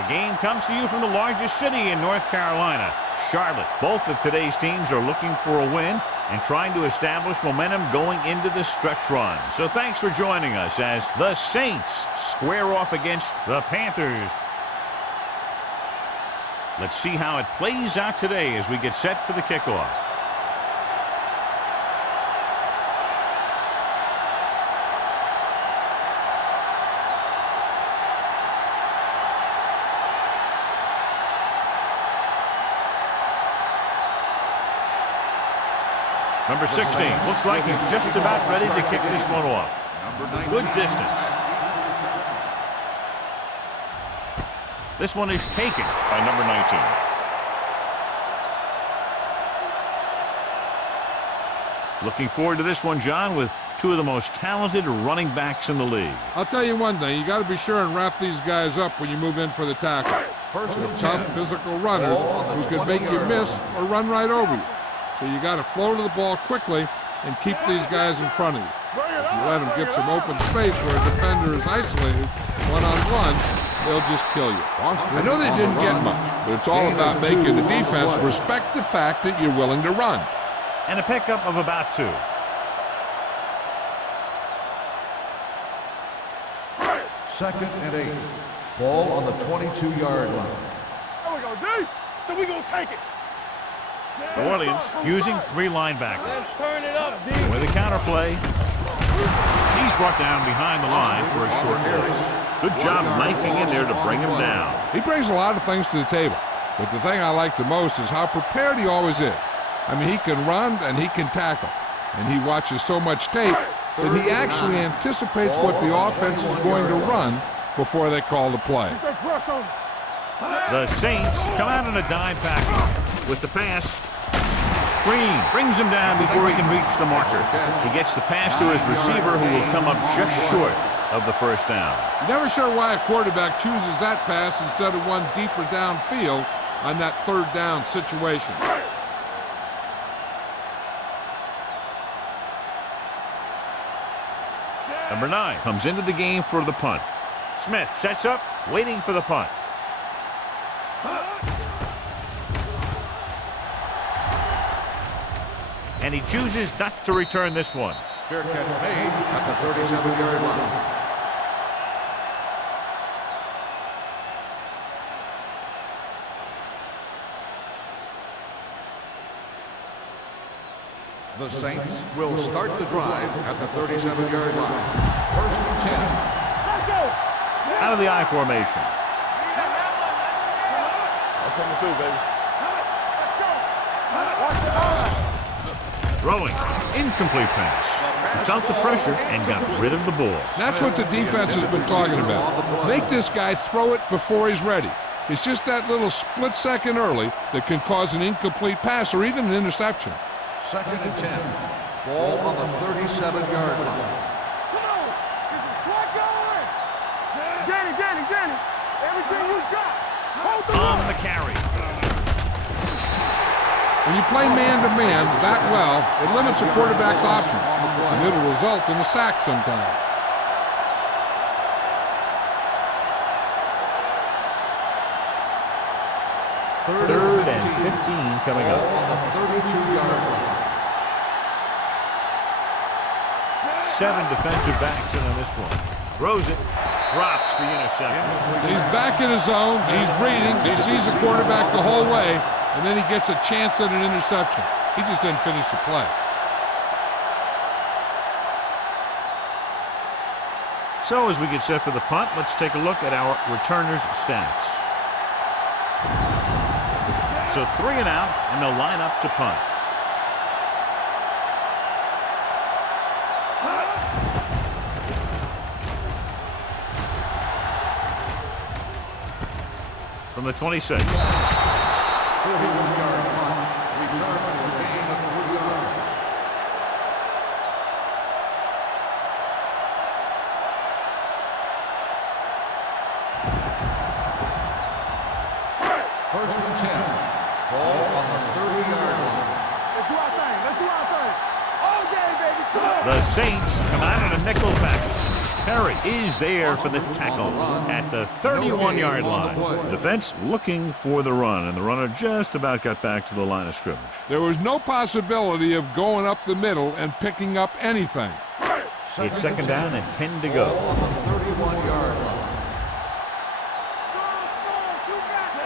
Our game comes to you from the largest city in North Carolina, Charlotte. Both of today's teams are looking for a win and trying to establish momentum going into the stretch run. So thanks for joining us as the Saints square off against the Panthers. Let's see how it plays out today as we get set for the kickoff. Number 16 looks like he's just about ready to kick this one off. Good distance. This one is taken by number 19. Looking forward to this one, John, with two of the most talented running backs in the league. I'll tell you one thing. You got to be sure and wrap these guys up when you move in for the tackle. They're tough, physical runners who can make you miss or run right over you. So you got to flow to the ball quickly and keep these guys in front of you. If you let them get some open space where a defender is isolated one-on-one, they'll just kill you. I know they didn't get much, but it's all about making the defense respect the fact that you're willing to run. And a pickup of about 2. Second and 8. Ball on the 22-yard line. There we go, D. So we gonna take it. New Orleans using 3 linebackers. Let's turn it up, D. With a counterplay. He's brought down behind the line for a short loss. Good job knifing in there to bring him down. He brings a lot of things to the table, but the thing I like the most is how prepared he always is. I mean, he can run and he can tackle, and he watches so much tape that he actually anticipates what the offense is going to run before they call the play. The Saints come out in a dime package with the pass. Green brings him down before he can reach the marker. He gets the pass to his receiver, who will come up just short of the first down. You're never sure why a quarterback chooses that pass instead of one deeper downfield on that third down situation. Number 9 comes into the game for the punt. Smith sets up, waiting for the punt. And he chooses not to return this one. Fair catch made at the 37-yard line. The Saints will start the drive at the 37-yard line. First and 10. Out of the I formation. I'm coming through, baby. Throwing. Incomplete pass. He felt the pressure and got rid of the ball. That's what the defense has been talking about. Make this guy throw it before he's ready. It's just that little split second early that can cause an incomplete pass or even an interception. Second and 10. Ball on the 37-yard line. Come on. Is it flat going? Danny. Everything you got. Hold the On the carry. When you play man-to-man that well, it limits a quarterback's options, and it'll result in a sack sometimes. Third and 15 coming up. On the 32-yard line. 7 defensive backs in on this one. Throws it. Drops the interception. He's back in his zone. He's reading. He sees the quarterback the whole way, and then he gets a chance at an interception. He just didn't finish the play. So as we get set for the punt, let's take a look at our returners' stats. So 3 and out, and they'll line up to punt. From the 26. 41-yard punt. Return for a gain of 3 yards. First and 10. Ball on the 30-yard line. Let's do our thing. All day, baby. Come on. The Saints come out in a nickel package. Perry is there for the tackle at the 31-yard line. The defense looking for the run, and the runner just about got back to the line of scrimmage. There was no possibility of going up the middle and picking up anything. It's second down and 10 to go. On the 31-yard line.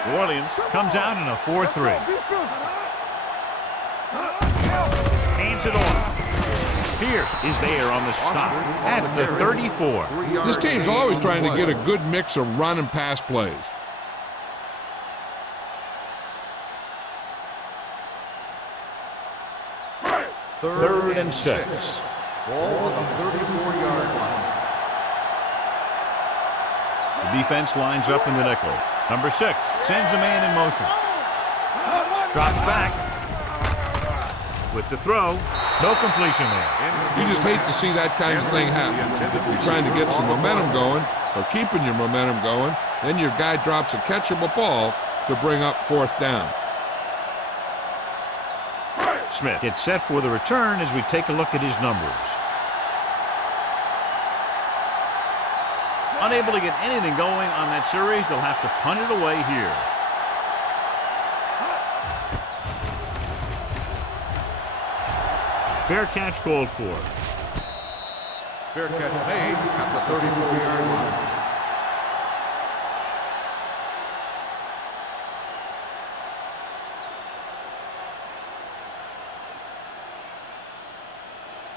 New Orleans comes out in a 4-3. Hands it off. Pierce is there on the stop at the 34. This team's always trying to get a good mix of run and pass plays. Third and 6. Ball on the 34-yard line. The defense lines up in the nickel. Number 6 sends a man in motion. Drops back with the throw. No completion there. You just hate to see that kind of thing happen. You're trying to get some momentum going, or keeping your momentum going, then your guy drops a catchable ball to bring up fourth down. Smith gets set for the return as we take a look at his numbers. Unable to get anything going on that series, they'll have to punt it away here. Fair catch called for. Fair catch made at the 34-yard line.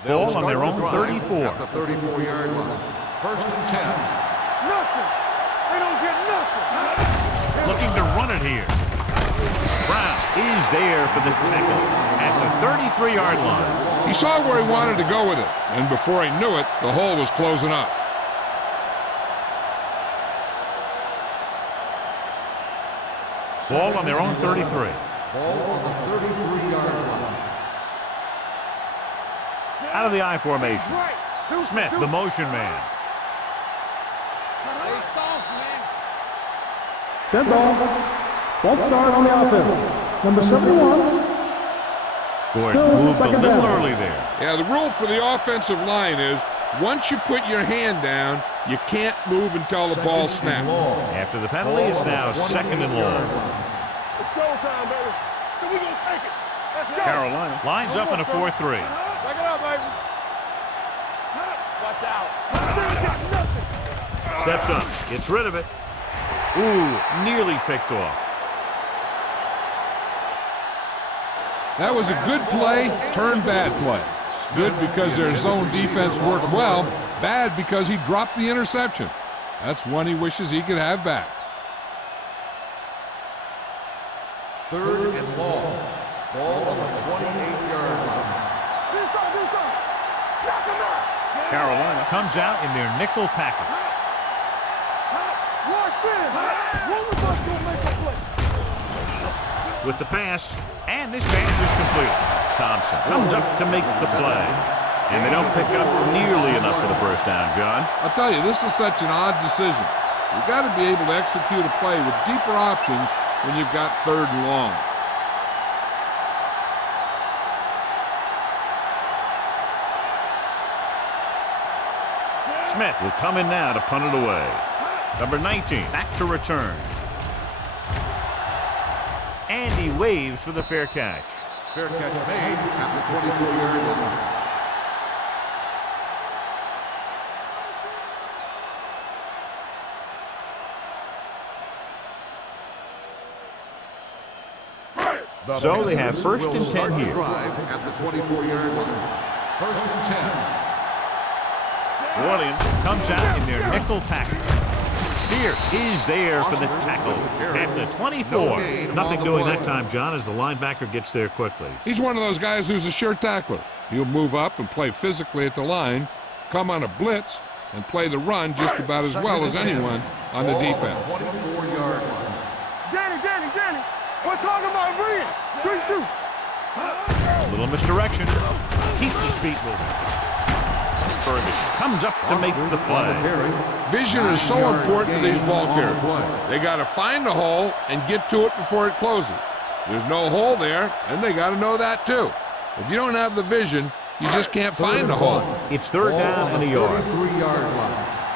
Ball on their own 34. At the 34-yard line. First and 10. Nothing. They don't get nothing. Looking to run it here. Brown is there for the tackle at the 33-yard line. He saw where he wanted to go with it, and before he knew it, the hole was closing up. Ball on their own 33. Ball on the 33-yard line. Out of the I formation. Smith, the motion man. Dead ball. False start on the offense. Number 71. Gordon Still moved a second little down. early there. Yeah, the rule for the offensive line is once you put your hand down, you can't move until the ball snaps. After the penalty, it's now second and long. It's showtime, baby. So we gonna take it. Let's go. Carolina lines up in a 4-3. Back it up, baby. Watch out. Still got nothing. Steps up, gets rid of it. Ooh, nearly picked off. That was a good play, turned bad play. Good because their zone defense worked well, bad because he dropped the interception. That's one he wishes he could have back. Third and long. Ball on the 28-yard line. Do something. Knock him out. Carolina comes out in their nickel package. Watch this. One of us gonna make a play. With the pass, and this pass is complete. Thompson comes up to make the play. And they don't pick up nearly enough for the first down, John. I'll tell you, this is such an odd decision. You've got to be able to execute a play with deeper options when you've got third and long. Smith will come in now to punt it away. Number 19, back to return. And he waves for the fair catch. Fair catch made at the 24-yard line. So they have first and 10 here. Drive at the 24-yard line. First and 10. New Orleans comes out in their nickel package. Pierce is there for the tackle at the 24. Nothing doing that time, John, as the linebacker gets there quickly. He's one of those guys who's a sure tackler. He'll move up and play physically at the line, come on a blitz, and play the run just about as well as anyone on the defense. 24-yard line. Danny. We're talking about brilliant. Good shoot. A little misdirection. Keeps his feet moving. Ferguson comes up to make the play. Vision is so important to these ball carriers. They got to find the hole and get to it before it closes. There's no hole there, and they got to know that too. If you don't have the vision, you just can't find the hole. It's third down and a yard. 33-yard line.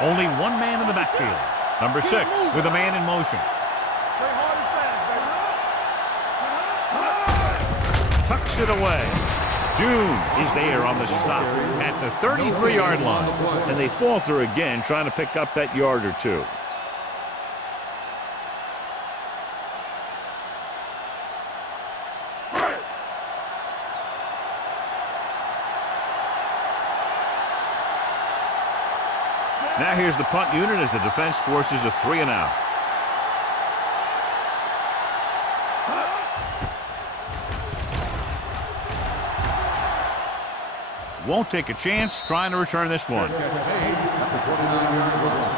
Only one man in the backfield. Number 6 with a man in motion. Play hard and fast, baby. Tucks it away. June is there on the stop at the 33-yard line. And they falter again, trying to pick up that yard or two. Now here's the punt unit as the defense forces a 3-and-out. Won't take a chance trying to return this one. Catch made at the 29-yard line.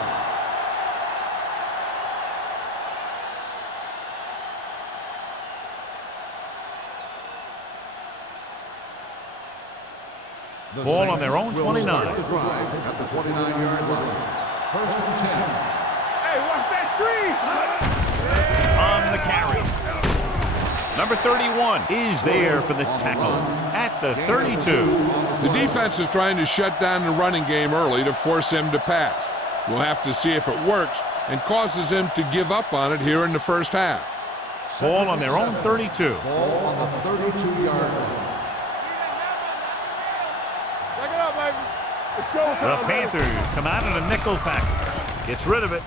Ball on their own 29. Start the drive at the 29-yard line. First and 10. Hey, watch that screen. On the carry. Number 31 is there for the tackle at the 32. The defense is trying to shut down the running game early to force him to pass. We'll have to see if it works and causes him to give up on it here in the first half. Ball on their own 32. Ball on the 32-yard line. Check it out, baby. It's The showtime, baby. Panthers come out in a nickel package. Gets rid of it.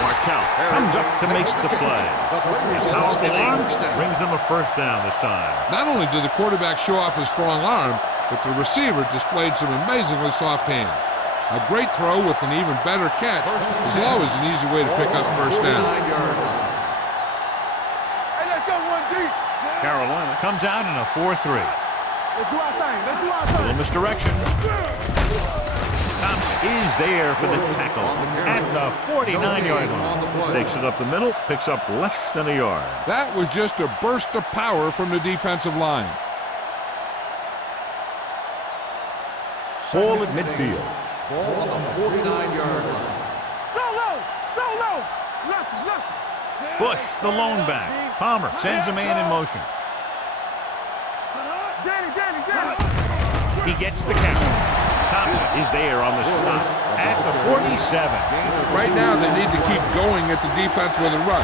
Martell comes up to make the play. His powerful arm brings them a first down this time. Not only did the quarterback show off his strong arm, but the receiver displayed some amazingly soft hands. A great throw with an even better catch is always an easy way to pick up first down. Hey, let's go one deep. Carolina comes out in a 4-3. Let's do our thing. Let's do our Little thing. misdirection. Thompson is there for the tackle at the 49-yard line. Takes it up the middle, picks up less than a yard. That was just a burst of power from the defensive line. Ball at midfield. Ball on the 49-yard line. Solo. Solo. Left, left. Bush, the lone back. Palmer sends a man in motion. Danny, Danny, Danny. He gets the catch. Thompson is there on the stop at the 47. Right now, they need to keep going at the defense with a run.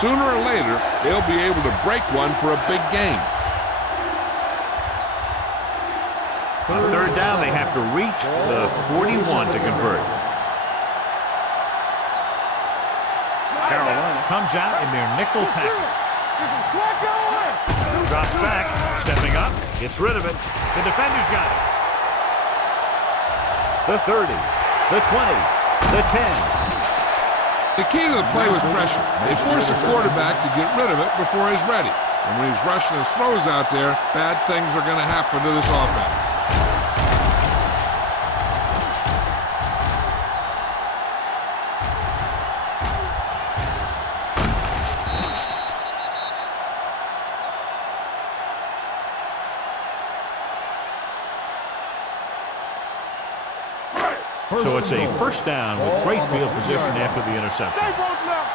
Sooner or later, they'll be able to break one for a big gain. On third down, they have to reach the 41 to convert. Carolina comes out in their nickel package. Get some slack going. Drops back, stepping up, gets rid of it. The defender's got it. The 30, the 20, the 10. The key to the play was pressure. They force the quarterback to get rid of it before he's ready. And when he's rushing his throws out there, bad things are going to happen to this offense. So it's a first down with great field position after the interception. Stay both left.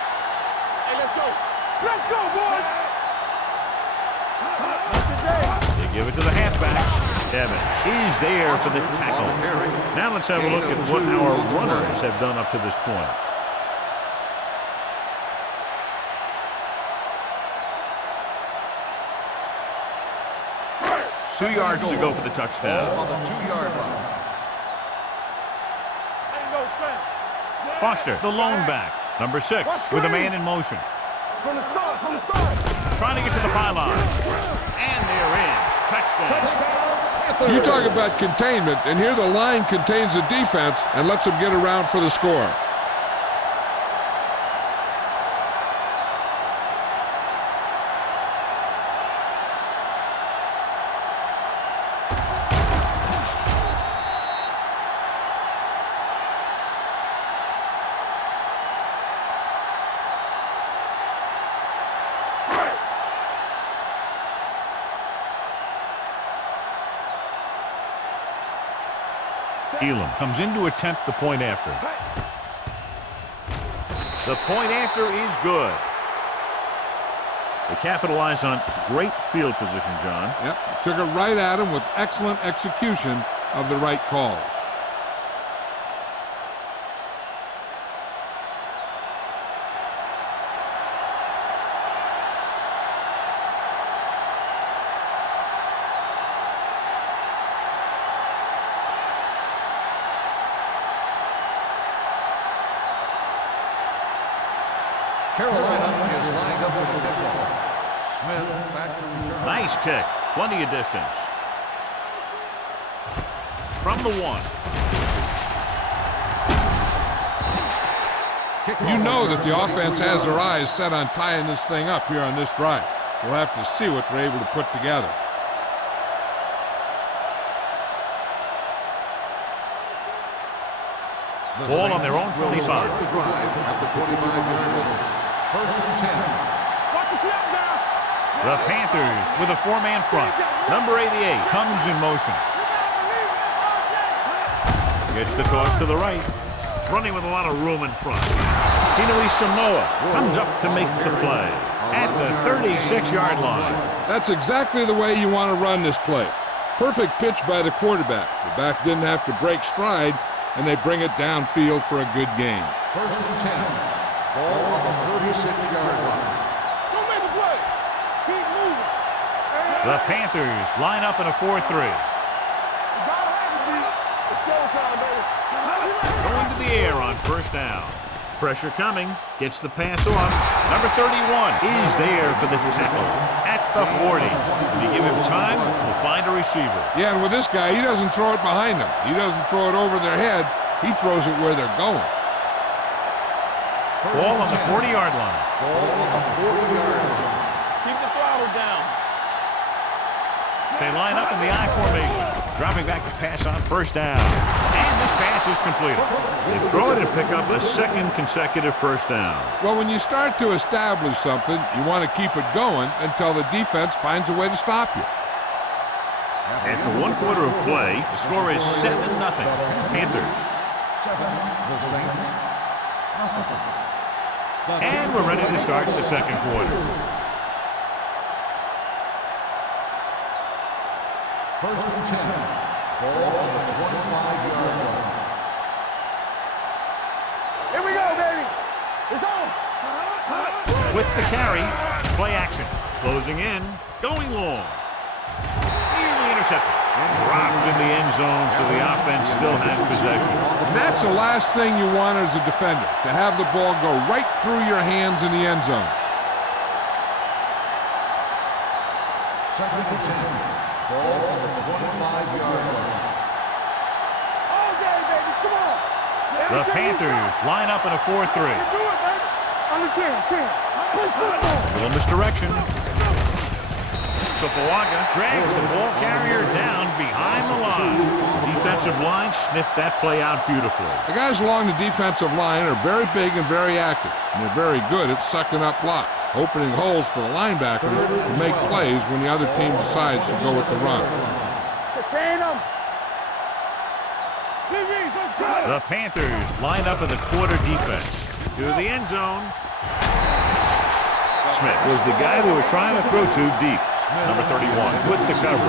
Hey, let's go. Let's go, boys. Not today. They give it to the halfback. Devin is there for the tackle. Now let's have a look at what our runners have done up to this point. Two yards to go for the touchdown. Ball on the 2-yard line. Ain't no thing. Foster, the lone back. Number 6 with a man in motion. From the start, from the start. Trying to get to the pylon. And they're in. Touchdown. You talk about containment, and here the line contains the defense and lets them get around for the score. Elam comes in to attempt the point after. The point after is good. They capitalize on great field position, John. Yep, took it right at him with excellent execution of the right call. Carolina is lined up with the kickoff. Smith back to return. Nice kick. Plenty of distance. From the 1. You know that the offense has their eyes set on tying this thing up here on this drive. We'll have to see what they're able to put together. Ball on their own 25. The drive at the 25-yard line. First and 10. Watch the snap now. The Panthers with a 4-man front. Number 88 comes in motion. Gets the toss to the right. Running with a lot of room in front. Kinui Samoa comes up to make the play at the 36-yard line. That's exactly the way you want to run this play. Perfect pitch by the quarterback. The back didn't have to break stride, and they bring it downfield for a good gain. First and 10. Ball on the 36-yard line. Don't make a play. Keep moving. The Panthers line up in a 4-3. You gotta have it, Steve. It's showtime, baby. Going to the air on first down. Pressure coming. Gets the pass off. Number 31 is there for the tackle at the 40. If you give him time, he'll find a receiver. Yeah, and with this guy, he doesn't throw it behind them. He doesn't throw it over their head. He throws it where they're going. Ball on the 40-yard line. Ball on the 40-yard line. Keep the throttle down. They line up in the I formation. Dropping back to pass on first down. And this pass is completed. They throw it and pick up a second consecutive first down. Well, when you start to establish something, you want to keep it going until the defense finds a way to stop you. After 1 quarter of play, the score is 7-0. Panthers. 7, the Saints. And we're ready to start the second quarter. First and 10. Ball on the 25-yard line. Here we go, baby. It's on. With the carry, play action. Closing in, going long. Nearly intercepted. Dropped in the end zone, so the offense still has possession. And that's the last thing you want as a defender, to have the ball go right through your hands in the end zone. Second and 10. Ball on the 25-yard line. All day, baby. Come on. The Panthers line up in a 4-3. You do it, baby. On the 10. Play football. Little misdirection. Sopoaga drags the ball carrier down behind the line. Defensive line sniffed that play out beautifully. The guys along the defensive line are very big and very active, and they're very good at sucking up blocks, opening holes for the linebackers to make plays when the other team decides to go with the run. Contain them. Let's go. The Panthers line up in the quarter defense. To the end zone. Smith was the guy they were trying to throw to deep. Number 31 with the coverage.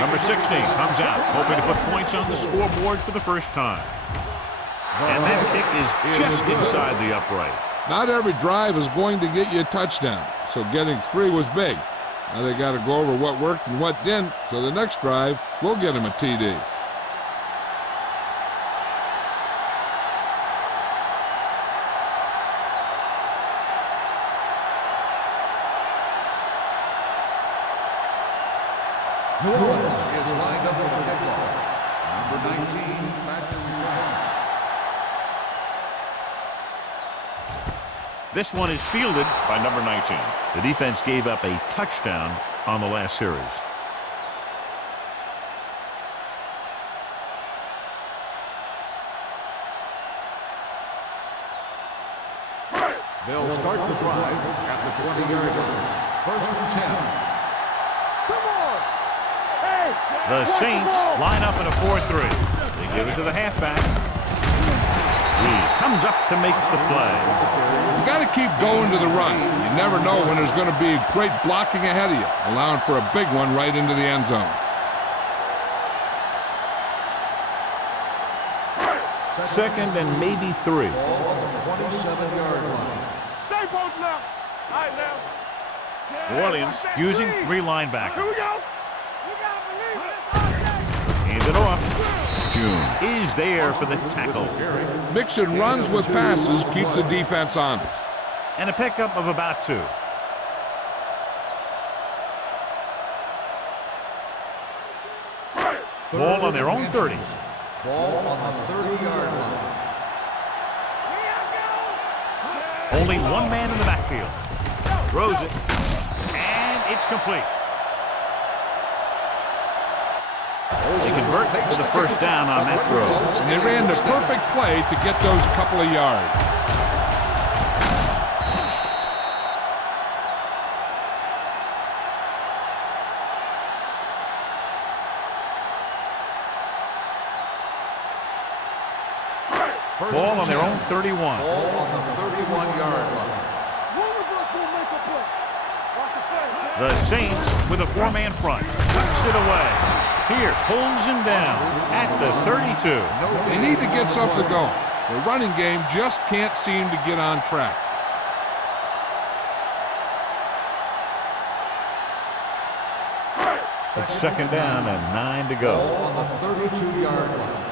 Number 16 comes out, hoping to put points on the scoreboard for the first time. And that kick is just inside the upright. Not every drive is going to get you a touchdown, so getting 3 was big. Now they got to go over what worked and what didn't, so the next drive will get them a TD. New Orleans is lined up for the kickoff. Number 19 back to return. This one is fielded by number 19. The defense gave up a touchdown on the last series. They'll start the drive at the 20-yard line. First and 10. Come on. Hey. The Saints line up in a 4-3. They give it to the halfback. Reed comes up to make the play. You got to keep going to the run. You never know when there's going to be great blocking ahead of you, allowing for a big one right into the end zone. Second and maybe 3. Ball on the 27-yard line. Stay posted up. New Orleans using 3 linebackers. Here we go. Hands it off. June is there for the tackle. Mixing runs with passes keeps the defense honest. And a pickup of about 2. Ball on their own 30. Ball on the 30-yard line. Only one man in the backfield. Throws it. And it's complete. They convert for the first down on that throw. And they ran the perfect play to get those couple of yards. Ball on their own 31. Ball on the 31-yard line. The Saints with a 4-man front. Tucks it away. Pierce pulls him down at the 32. They need to get something going. The running game just can't seem to get on track. It's second down and 9 to go. Ball on the 32-yard line.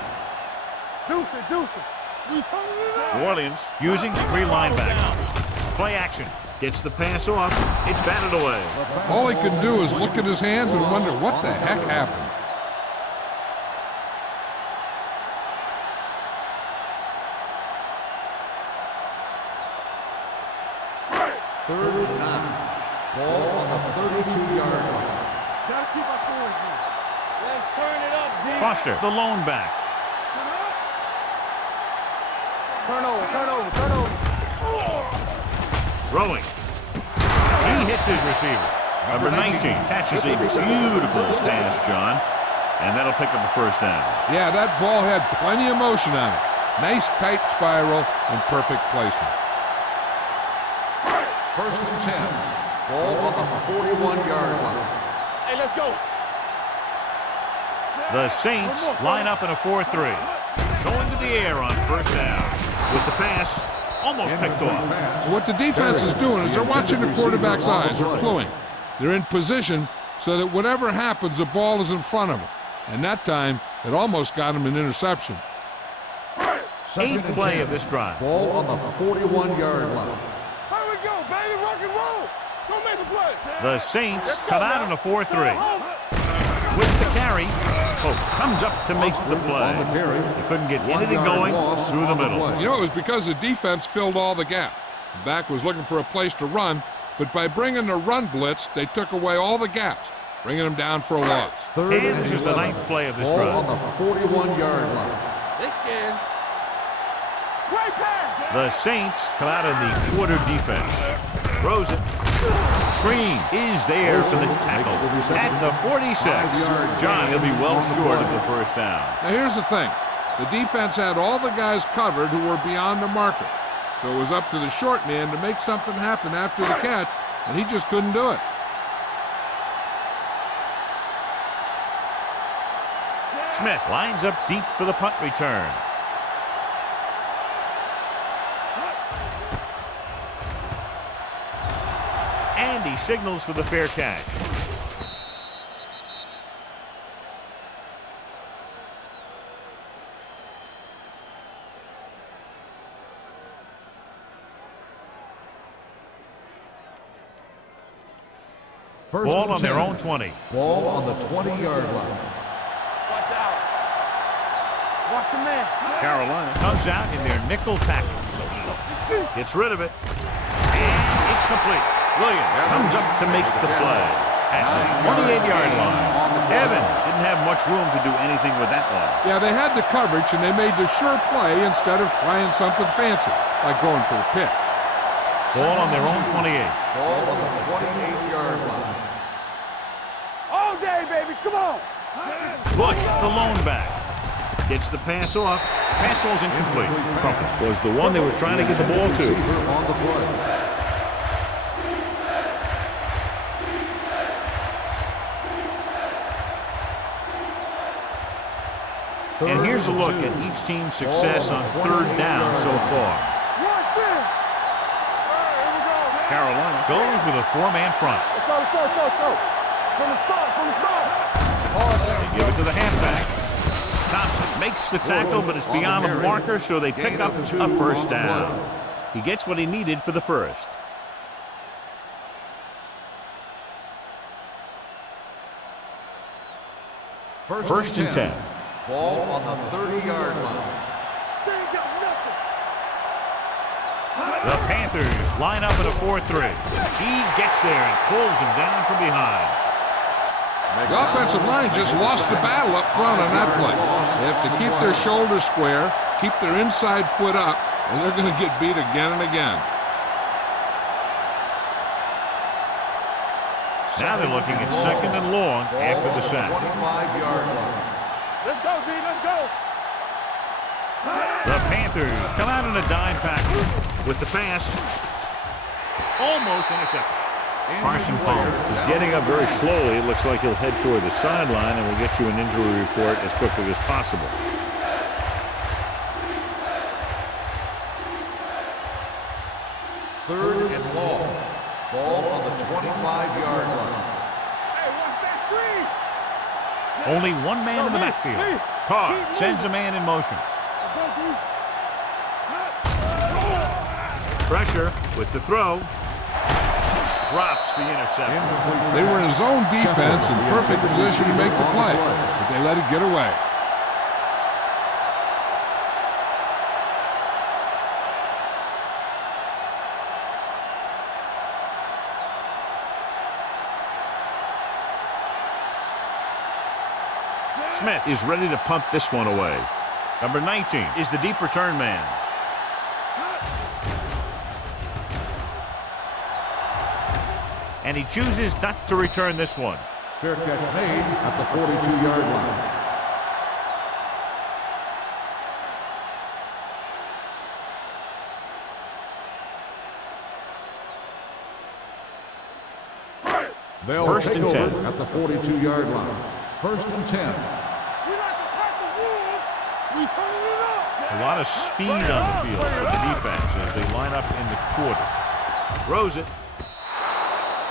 Deuce it. We turning it up. New Orleans using 3 linebackers. Play action. Gets the pass off. It's batted away. All he can do is look at his hands and wonder what the heck happened. Third and 9. Ball on the 32-yard line. Gotta keep our boys here. Let's turn it up, Z. Foster, the lone back. Turn over. Throwing. He hits his receiver. Number 19 catches a beautiful pass, John. And that'll pick up a first down. Yeah, that ball had plenty of motion on it. Nice tight spiral and perfect placement. First and 10. Ball on the 41-yard line. Hey, let's go. The Saints line up in a 4-3. Going to the air on first down. With the pass, almost picked off. What the defense is doing is they're watching the quarterback's eyes. They're cluing. They're in position so that whatever happens, the ball is in front of them. And that time, it almost got him an interception. 8th play of this drive. Ball on the 41-yard line. Here we go, baby. Rock and roll. Don't make a play. The Saints come out in a 4-3. With the carry, Pope comes up to make the play. He couldn't get anything going through the middle. You know, it was because the defense filled all the gap. The back was looking for a place to run, but by bringing the run blitz, they took away all the gaps, bringing them down for a loss. Third And this and is the 11. 9th play of this Ball drive. on the 41-yard line. They scared. Great pass. The Saints come out in the quarter defense. Throws it. Green is there for the tackle at the 46. John, he'll be well short of the first down. Now here's the thing. The defense had all the guys covered who were beyond the marker. So it was up to the short man to make something happen after the catch, and he just couldn't do it. Smith lines up deep for the punt return. And he signals for the fair catch. First Ball and on their 10. own 20. Ball on the 20-yard line. Watch out. Watch your man. Carolina comes out in their nickel tackle. Gets rid of it. And it's complete. Williams comes up to make the play at the 28-yard line. Evans didn't have much room to do anything with that one. Yeah, they had the coverage, and they made the sure play instead of trying something fancy, like going for the pick. Ball on their own 28. Ball on the 28-yard line. All day, baby. Come on. Bush, the lone back. Gets the pass off. Pass ball's incomplete. Crumpler was the one they were trying to get the ball to. Receiver on the play. And here's a look at each team's success on third down so far. Watch this. All right, here we go. Carolina goes with a four-man front. Let's go, let's go, let's go, let's go. From the start. They give it to the halfback. Thompson makes the tackle, but it's beyond the marker, so they pick up a first down. He gets what he needed for the first. First and 10. Ball on the 30-yard line. They ain't got nothing. The Panthers line up at a 4-3. He gets there and pulls him down from behind. The offensive line just lost the battle up front on that play. They have to keep their shoulders square, keep their inside foot up, and they're going to get beat again and again. Now they're looking at second and long after the sack. 25-yard line. Let's go, D, let's go. The Panthers come out in a dime package with the pass. Almost intercepted. Carson Palmer is getting up very slowly. It looks like he'll head toward the sideline, and we'll get you an injury report as quickly as possible. Third and long. Ball on the 25-yard line. Hey, watch that screen. Only one man in the backfield. Carr sends a man in motion. Let's go, D. Pressure with the throw. Drops the interception. They were in zone defense in perfect position to make the play, but they let it get away. Smith is ready to punt this one away. Number 19 is the deep return man. And he chooses not to return this one. Fair catch made at the 42-yard line. First and 10. At the 42-yard line. First and 10. We like to pack the wolves. We turning it up. A lot of speed on the field for the defense as they line up in the quarter. Throws it.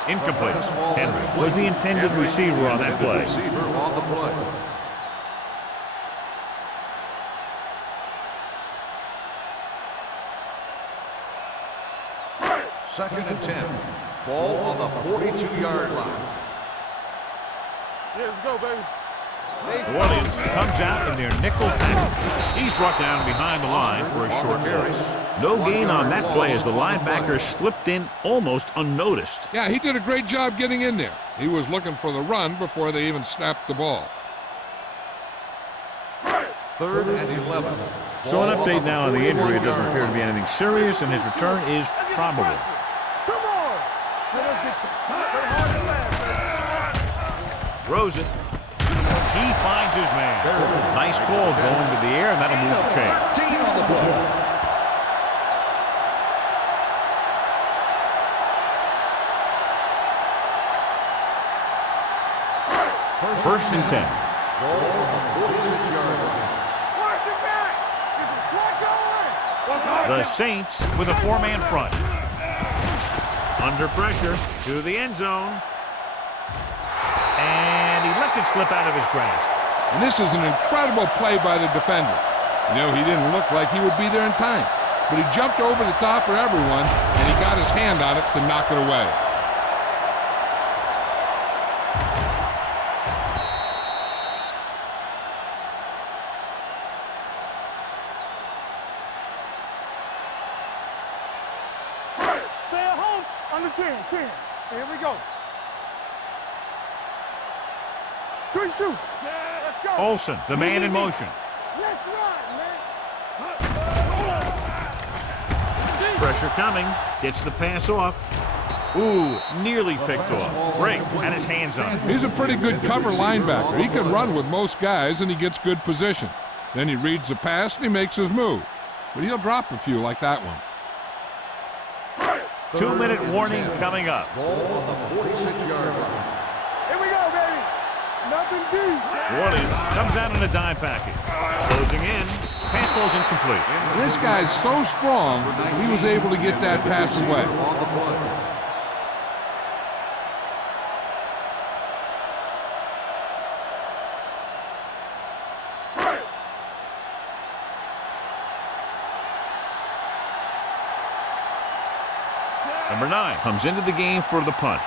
Incomplete. Henry was the intended receiver on that play. Receiver on the play. Second and 10. Ball on the 42-yard line. Yeah, let's go, baby. New Orleans comes out in their nickel package. He's brought down behind the line for a short loss. No gain on that play as the linebacker slipped in almost unnoticed. Yeah, he did a great job getting in there. He was looking for the run before they even snapped the ball. Third and 11. So an update now on the injury. It doesn't appear to be anything serious, and his return is probable. Come on. So let's get Throws it. He finds his man. Nice call going to the air, and that'll move the chain. 13 on the play. First and 10. Ball on the 46-yard line. Watch the back. Is it flat going? The Saints with a four-man front. Under pressure to the end zone. And he lets it slip out of his grasp. And this is an incredible play by the defender. You know, he didn't look like he would be there in time, but he jumped over the top of everyone, and he got his hand on it to knock it away. Stay at home on the 10. Here we go. Good shoot. Let's go. Olsen, the man in motion. Let's run, man. Pressure coming. Gets the pass off. Ooh, nearly picked off. Drake had his hands on it. He's a pretty good cover linebacker. He can run with most guys, and he gets good position. Then he reads the pass, and he makes his move. But he'll drop a few like that one. 2-minute warning coming up. Ball on the 46-yard line. Here we go, baby. Nothing deep. New Orleans comes out in a dime package. Closing in. Pass ball's incomplete. And this guy's so strong, he was able to get that pass away. On the play. Number 9 comes into the game for the punt.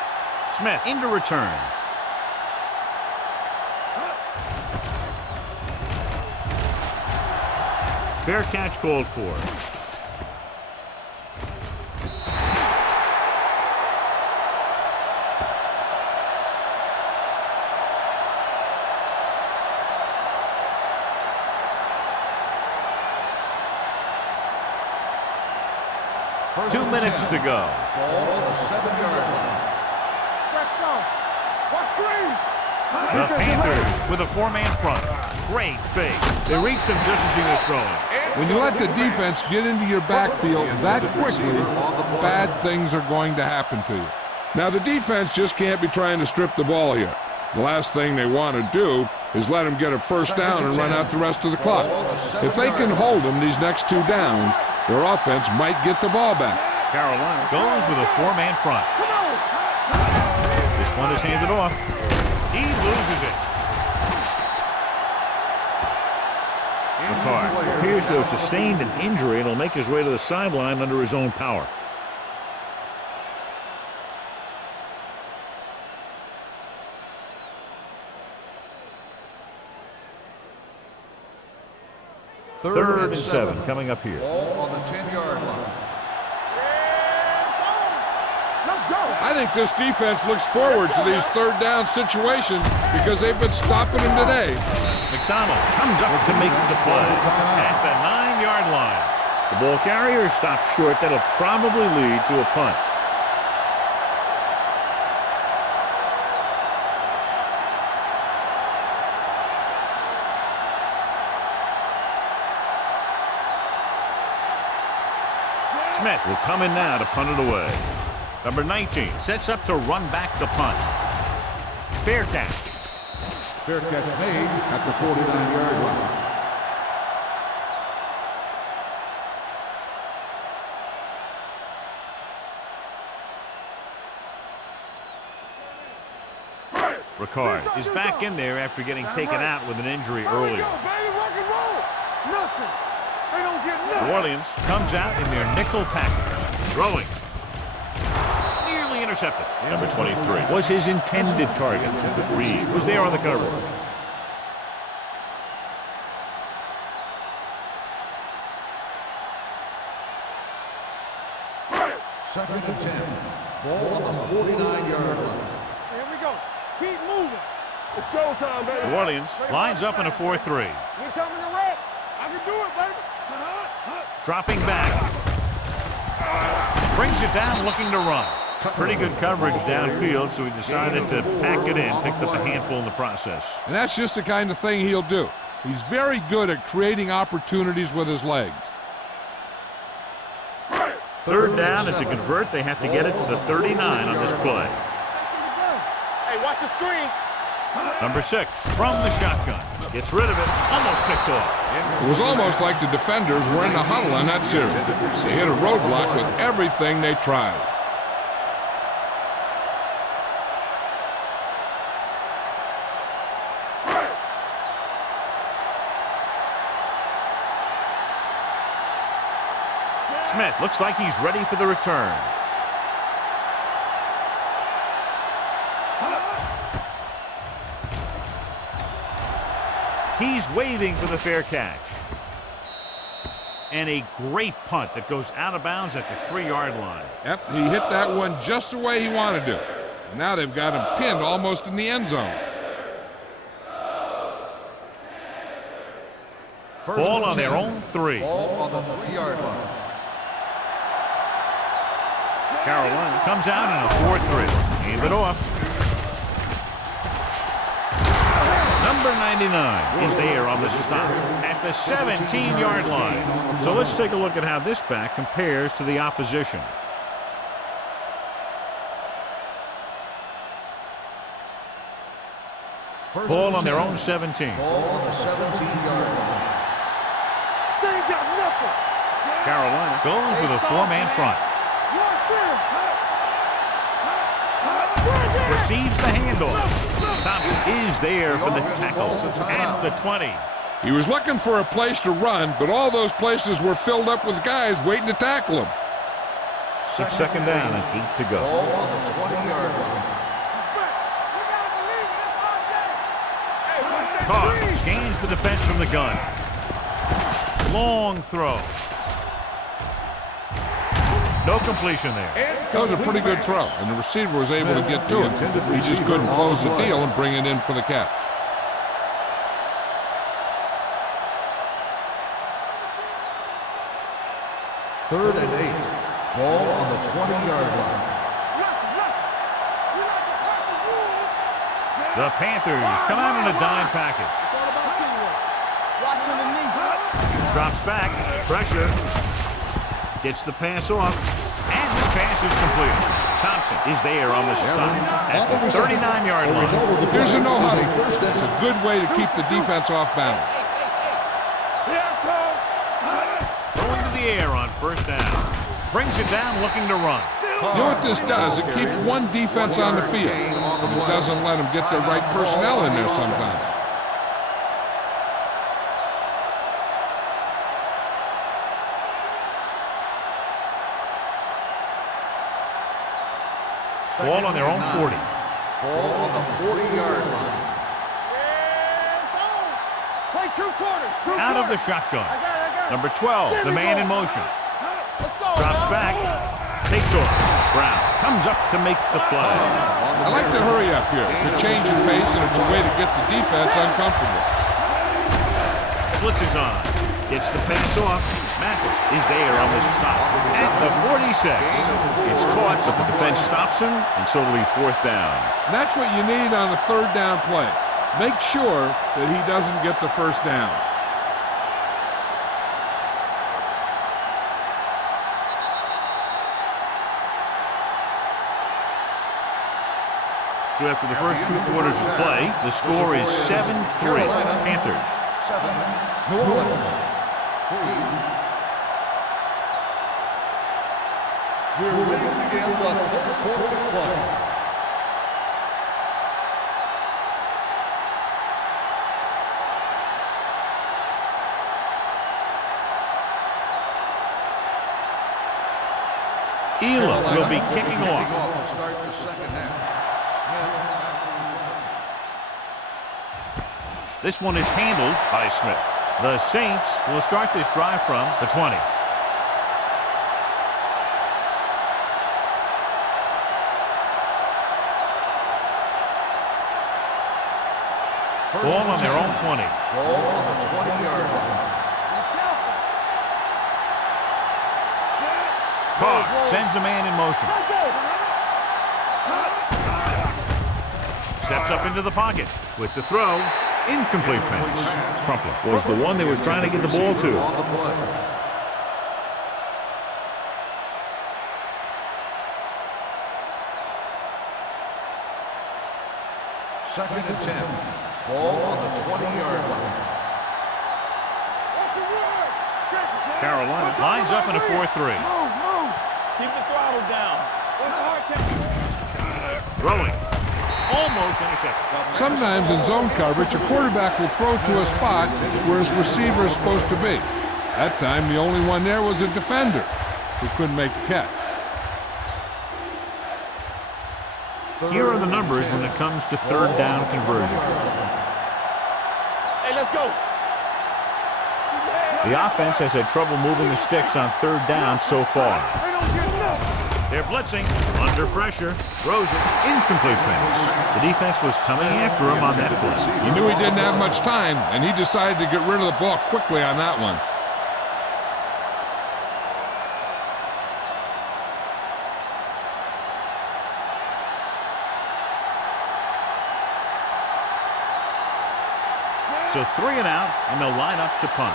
Smith into return. Fair catch called for. First 2 minutes to go. Ball on the 7-yard line. Let's go. What screen? The Panthers with a 4-man front. Great fake. They reached him just as he was throwing. When you let the defense get into your backfield that quickly, bad things are going to happen to you. Now, the defense just can't be trying to strip the ball here. The last thing they want to do is let them get a first down and run out the rest of the clock. If they can hold them these next 2 downs, their offense might get the ball back. Carolina goes with a 4-man front. This one is handed off. He loses it. McCarr appears to have sustained an injury and will make his way to the sideline under his own power. Third and 7 coming up here. Ball on the 10-yard line. Let's go. I think this defense looks forward to these third down situations because they've been stopping them today. McDonald comes up to make the play at the 9-yard line. The ball carrier stops short. That'll probably lead to a punt. Smith will come in now to punt it away. Number 19 sets up to run back the punt. Fair catch. Fair catch made at the 49-yard line. Ricard is back in there after getting taken out with an injury earlier. Baby, rock and roll. Nothing. They don't get nothing. New Orleans comes out in their nickel package. Throwing. Nearly intercepted. Number 23 was his intended target. Reed was there on the coverage. Second and 10. Ball on the 49-yard line. Here we go. Keep moving. It's showtime, baby. New Orleans lines up in a 4-3. We coming to wreck. I can do it, baby. Dropping back. Brings it down looking to run. Pretty good coverage downfield, so he decided to pack it in. Picked up a handful in the process. And that's just the kind of thing he'll do. He's very good at creating opportunities with his legs. Third down, and to convert, they have to get it to the 39 on this play. Hey, watch the screen. Number 6 from the shotgun. Gets rid of it. Almost picked off. It was almost like the defenders were in the huddle on that series. They hit a roadblock with everything they tried. Smith looks like he's ready for the return. He's waving for the fair catch. And a great punt that goes out of bounds at the 3-yard line. Yep, he hit that one just the way he wanted to. And now they've got him pinned almost in the end zone. Ball on their own 3. Ball on the 3-yard line. Carolina comes out in a 4-3. Hand it off. Number 99 is there on the stop at the 17-yard line. So let's take a look at how this back compares to the opposition. Ball on their own 17. Ball on the 17-yard line. ain't got nothing. Carolina goes with a four-man front. Receives the handoff. Thompson is there for the tackle at the 20. He was looking for a place to run, but all those places were filled up with guys waiting to tackle him. It's second down and 8 to go. Ball on the 20-yard line. Carr scans the defense from the gun. Long throw. No completion there. That was a pretty good throw, and the receiver was able to get to it. He just couldn't close the deal and bring it in for the catch. Third and 8. Ball on the 20-yard line. The Panthers come out in a dime package. Drops back. Pressure. Gets the pass off. And this pass is completed. Thompson is there on the stop at the 39-yard line. Here's a no-huddle. That's a good way to keep the defense off balance. Going to the air on first down. Brings it down looking to run. You know what this does? It keeps one defense on the field, and it doesn't let them get the right personnel in there sometimes. Ball on their own 40. Ball on the 40-yard line. Play two quarters. Out of the shotgun. Number 12, the man in motion. Drops back. Takes off. Brown comes up to make the play. I like to hurry up here. It's a change in pace, and it's a way to get the defense uncomfortable. Blitz is on. Gets the pass off. Mathis is there on the stop at the 46. It's caught, but the defense stops him, and so it'll be fourth down. And that's what you need on the third down play. Make sure that he doesn't get the first down. So after the first 2 quarters of play, the score is 7-3. Panthers. 7. New Orleans. 3. We're ready to begin the third quarter of play. Elam will be kicking off. To start the second half. This one is handled by Smith. The Saints will start this drive from the 20. Ball on their own 20. Ball on the 20-yard line. Carr sends a man in motion. Steps up into the pocket with the throw. Incomplete pass. Crumpler was the one they were trying to get the ball to. On the play. Second and 10. Ball on the 20-yard line. Carolina lines up in a 4-3. Move. Keep the throttle down. Throwing. Almost intercepted. Sometimes in zone coverage, a quarterback will throw to a spot where his receiver is supposed to be. That time, the only one there was a defender who couldn't make the catch. Here are the numbers when it comes to third down conversions. Hey, let's go. The offense has had trouble moving the sticks on third down so far. They're blitzing, under pressure, throws it, incomplete pass. The defense was coming after him on that play. He knew he didn't have much time, and he decided to get rid of the ball quickly on that one. So 3 and out, and they'll line up to punt.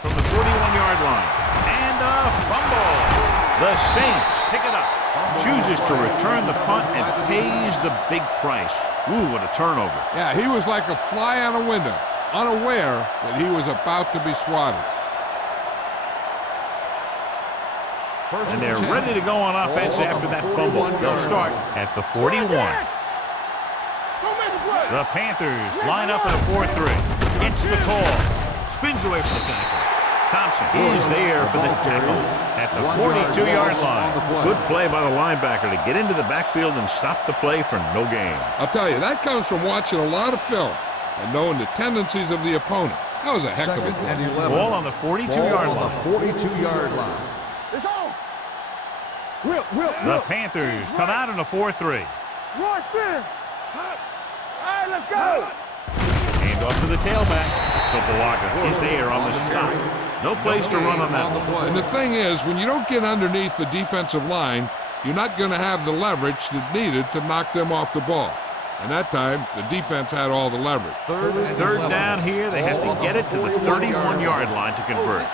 From the 41-yard line. And a fumble. The Saints pick it up. chooses to return the punt and pays the big price. Ooh, what a turnover. Yeah, he was like a fly on a window, unaware that he was about to be swatted. And they're ready to go on offense after that fumble. They'll start at the 41. The Panthers line up in a 4-3. Gets the call. Spins away from the tackle. Thompson is there for the tackle at the 42-yard line. Good play by the linebacker to get into the backfield and stop the play for no gain. I'll tell you, that comes from watching a lot of film and knowing the tendencies of the opponent. That was a heck of a play. Ball on the 42-yard line. The 42-yard line. It's on. The Panthers come out in a 4-3. Rush in. All right, let's go. Hand off to the tailback. Sopalaga is there on the stop. No place to run on that one. And the thing is, when you don't get underneath the defensive line, you're not going to have the leverage that needed to knock them off the ball. And that time, the defense had all the leverage. Third down here. They have to get it to the 31-yard line to convert.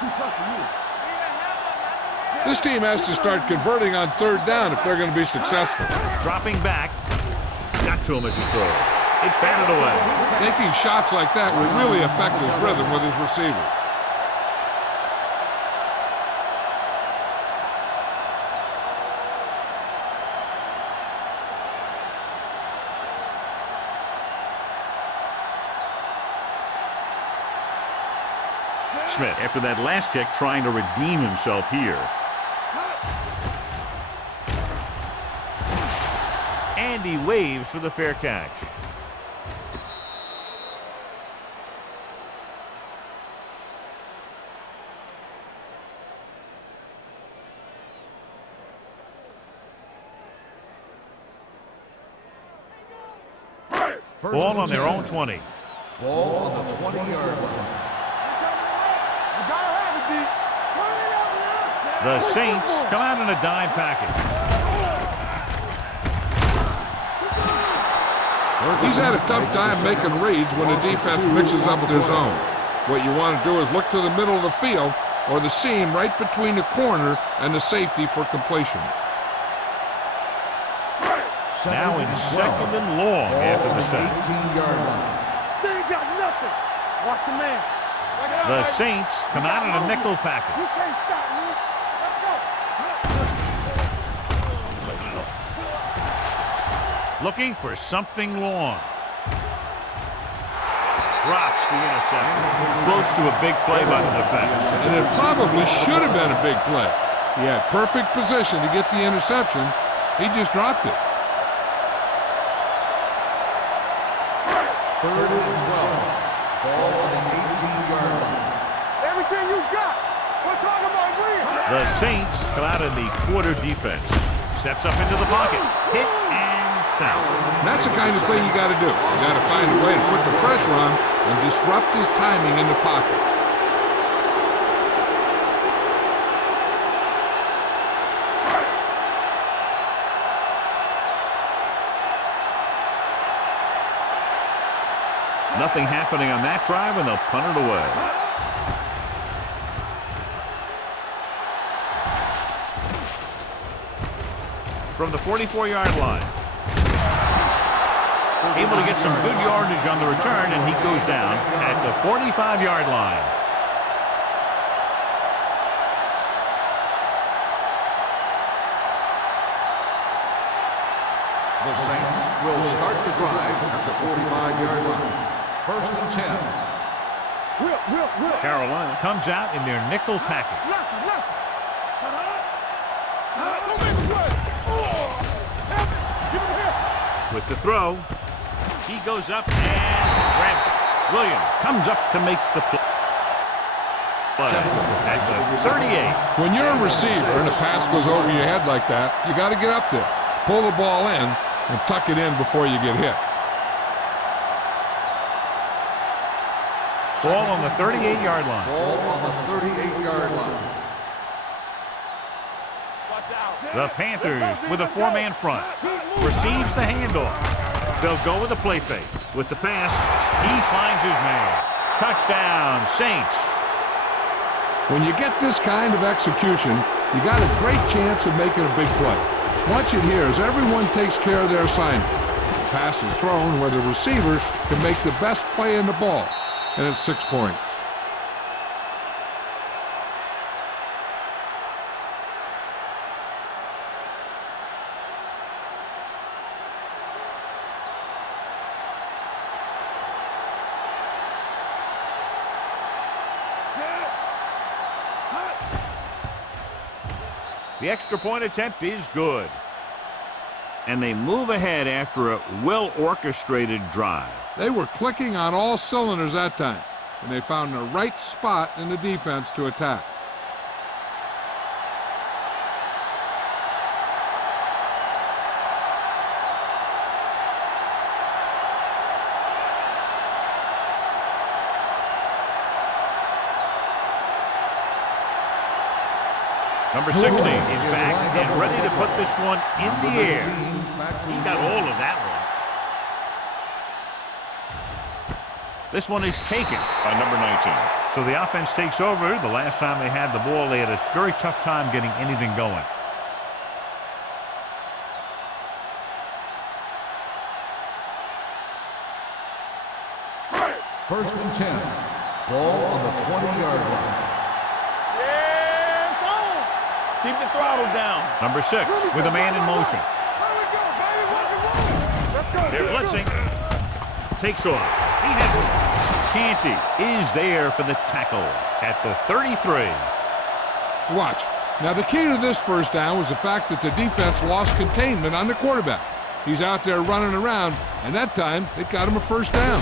This team has to start converting on third down if they're going to be successful. Dropping back. Got to him as he throws. It's batted away. Taking shots like that will really affect his rhythm with his receiver. Smith, after that last kick, trying to redeem himself here. And he waves for the fair catch. Ball on their own 20. Ball on the 20-yard line. The Saints come out in a dime package. He's had a tough time making reads when the defense mixes up their zone. What you want to do is look to the middle of the field or the seam right between the corner and the safety for completions. Now in second and long after the sack. 18-yard line. They ain't got nothing. Watch a man. The Saints come out in a nickel package. You can't stop me. Let's go. Looking for something long. Drops the interception. Close to a big play by the defense. And it probably should have been a big play. He had perfect position to get the interception. He just dropped it. Third and 12. Ball on the 18-yard line. Everything you got. We're talking about Williams. The Saints come out in the quarter defense. Steps up into the pocket. Hit and sack. That's the kind of thing you got to do. You got to find a way to put the pressure on and disrupt his timing in the pocket. Nothing happening on that drive, and they'll punt it away. From the 44-yard line. Able to get some good yardage on the return, and he goes down at the 45-yard line. The Saints will start the drive at the 45-yard line. First and 10. Will. Carolina comes out in their nickel package. With the throw, he goes up and grabs it. Williams comes up to make the play. At the 38. When you're a receiver and a pass goes over your head like that, you got to get up there, pull the ball in, and tuck it in before you get hit. Ball on the 38-yard line. Ball on the 38-yard line. The Panthers with a four-man front. Receives the handoff. They'll go with a play fake. With the pass, he finds his man. Touchdown, Saints. When you get this kind of execution, you got a great chance of making a big play. Watch it here as everyone takes care of their assignment. The pass is thrown where the receiver can make the best play in the ball, and it's 6 points. The extra point attempt is good. And they move ahead after a well-orchestrated drive. They were clicking on all cylinders that time, and they found the right spot in the defense to attack. Number 16 is back and ready to put this one in the air. He got all of that one. This one is taken by number 19. So the offense takes over. The last time they had the ball, they had a very tough time getting anything going. First and 10. Ball on the 20-yard line. Keep the throttle down. Number 6 with a man in motion. They're blitzing. Takes off. He has one. Canty is there for the tackle at the 33. Watch. Now the key to this first down was the fact that the defense lost containment on the quarterback. He's out there running around, and that time it got him a first down.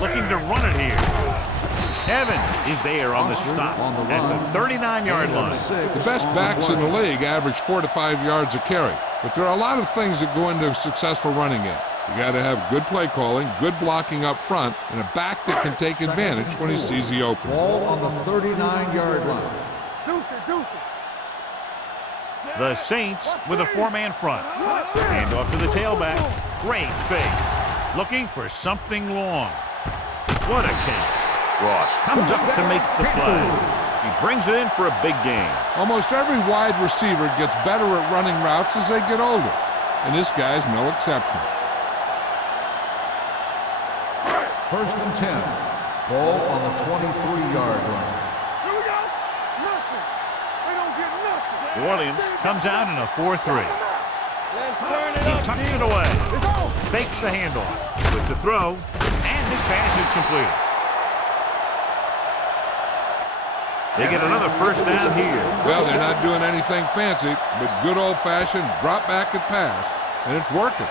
Looking to run it here. Evans is there on the stop at the 39-yard line. The best backs in the league average 4 to 5 yards a carry, but there are a lot of things that go into a successful running game. You got to have good play calling, good blocking up front, and a back that can take advantage when he sees the open. Ball on the 39-yard line. The Saints with a 4-man front. Hand off to the tailback. Great fake. Looking for something long. What a catch. Ross comes up to make the play. He brings it in for a big gain. Almost every wide receiver gets better at running routes as they get older, and this guy's no exception. First and 10. Ball on the 23-yard line. Here we go. Nothing. They don't get nothing. New Orleans comes out in a 4-3. Let's turn it He up. tucks it away. It's on. Fakes the handoff. With the throw. And this pass is completed. They get another first down here. Well, they're not doing anything fancy, but good old-fashioned drop back and pass, and it's working.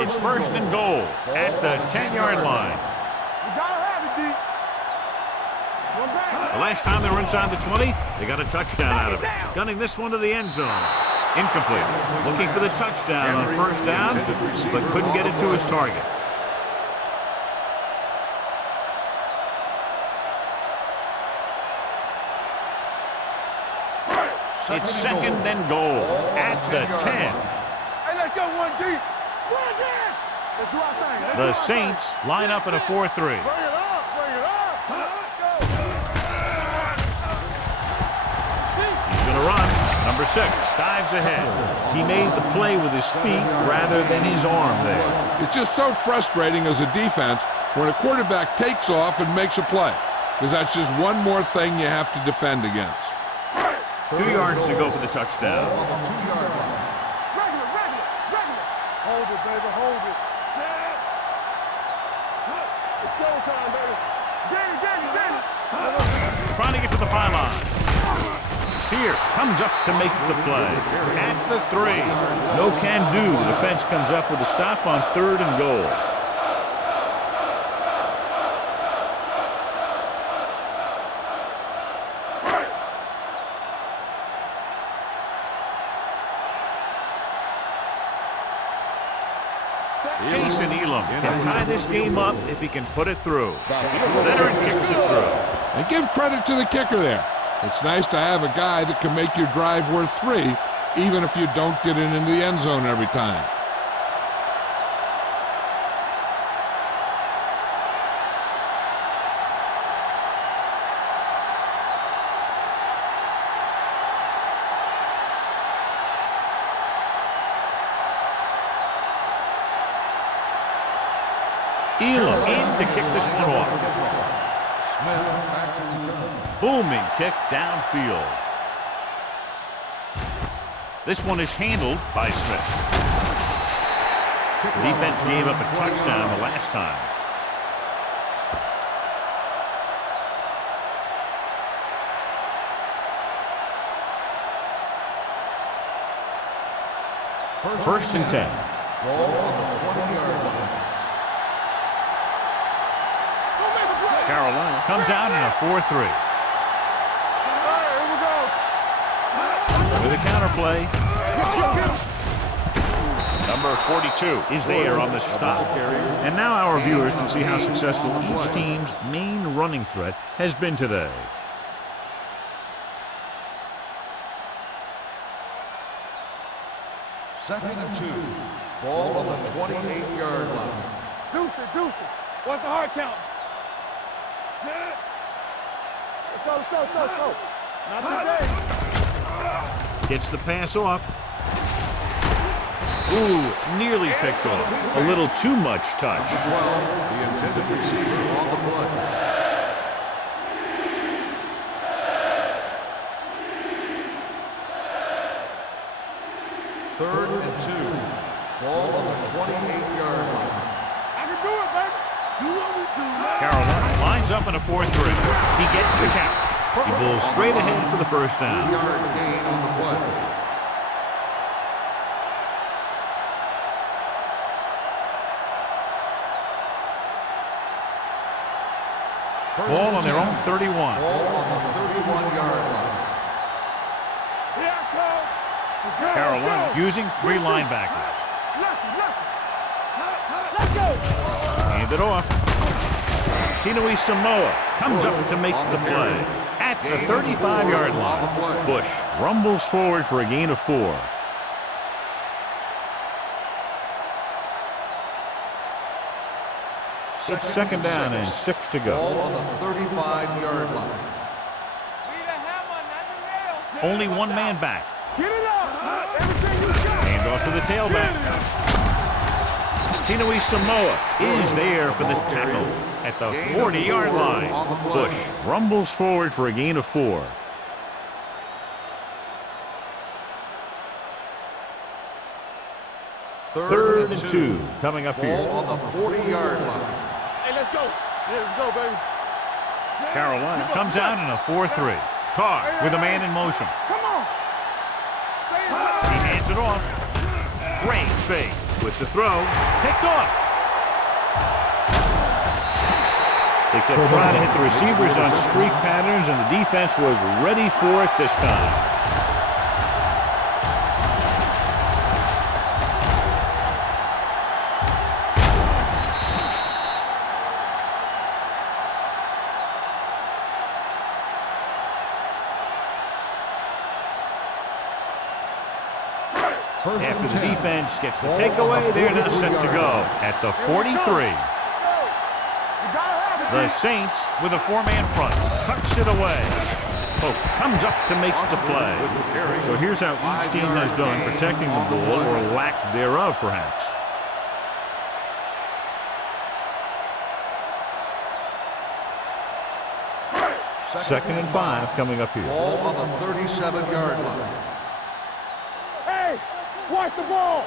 It's first and goal at the 10-yard line. You gotta have it, D. One back. The last time they were inside the 20, they got a touchdown out of it. Gunning this one to the end zone. Incomplete. Looking for the touchdown on first down, but couldn't get it to his target. It's second and goal at the 10. Hey, let's go, 1D. Run again. Let's do our thing. Let's do The our Saints line up in a 4-3. thing. Bring it up. Bring it up. Let's go. He's going to run. Number 6 dives ahead. He made the play with his feet rather than his arm there. It's just so frustrating as a defense when a quarterback takes off and makes a play, because that's just one more thing you have to defend against. 2 yards to go for the touchdown. On the 2-yard line. Regular. Hold it, baby. Hold it. Set. It's showtime, baby. Get it. Trying to get to the pylon. Pierce comes up to make the play at the 3. No can do. The defense comes up with a stop on 3rd and goal. Jason Elam can tie this game up if he can put it through. Veteran kicks it through. And give credit to the kicker there. It's nice to have a guy that can make your drive worth 3, even if you don't get it into the end zone every time. Elam in to kick this one off. Booming kick downfield. This one is handled by Smith. The defense gave up a touchdown the last time. First and 10. Ball on the 20-yard line. Carolina comes out in a 4-3. With a counterplay. Number 42 is there on the stop. And now our viewers can see how successful each team's main running threat has been today. Second and 2. Ball on the 28-yard line. Deuce it. What's the hard count? Let's go. Not today. Gets the pass off. Ooh, nearly picked off. A little too much touch. 12, the intended receiver on the play. Third and 2. Ball on the 28-yard line. I can do it, baby. Do what we do. Carolina lines up in a 4-3. He gets the count. He pulls straight ahead for the first down. 2-yard gain on the play. Ball on their own 31. Ball on the 31-yard line. Here I come. Carolina using 3 linebackers. Let's go. Hand it off. Tinui Samoa comes up to make the play. At the 35-yard line, Bush rumbles forward for a gain of 4. It's second down and 6 to go. Ball on the 35-yard line. Only one man back. Get it up. Everything you got. Hand off to the tailback. Tinui Samoa is there for the tackle at the 40-yard line. Bush rumbles forward for a gain of 4. Third and 2 coming up here. Ball on the 40-yard line. Hey, let's go. Yeah, let's go, baby. Carolina comes out in a 4-3. Carr with a man in motion. Come on. Stay inside. He hands it off. Great fake with the throw. Picked off. They kept trying to hit the receivers on streak patterns, and the defense was ready for it this time. After the defense gets the takeaway, they're now set to go at the 43. The Saints with a 4-man front tucks it away. Pope comes up to make the play. So here's how each team has done protecting the ball, or lack thereof, perhaps. Second and 5 coming up here. Ball on the 37-yard line. Hey, watch the ball.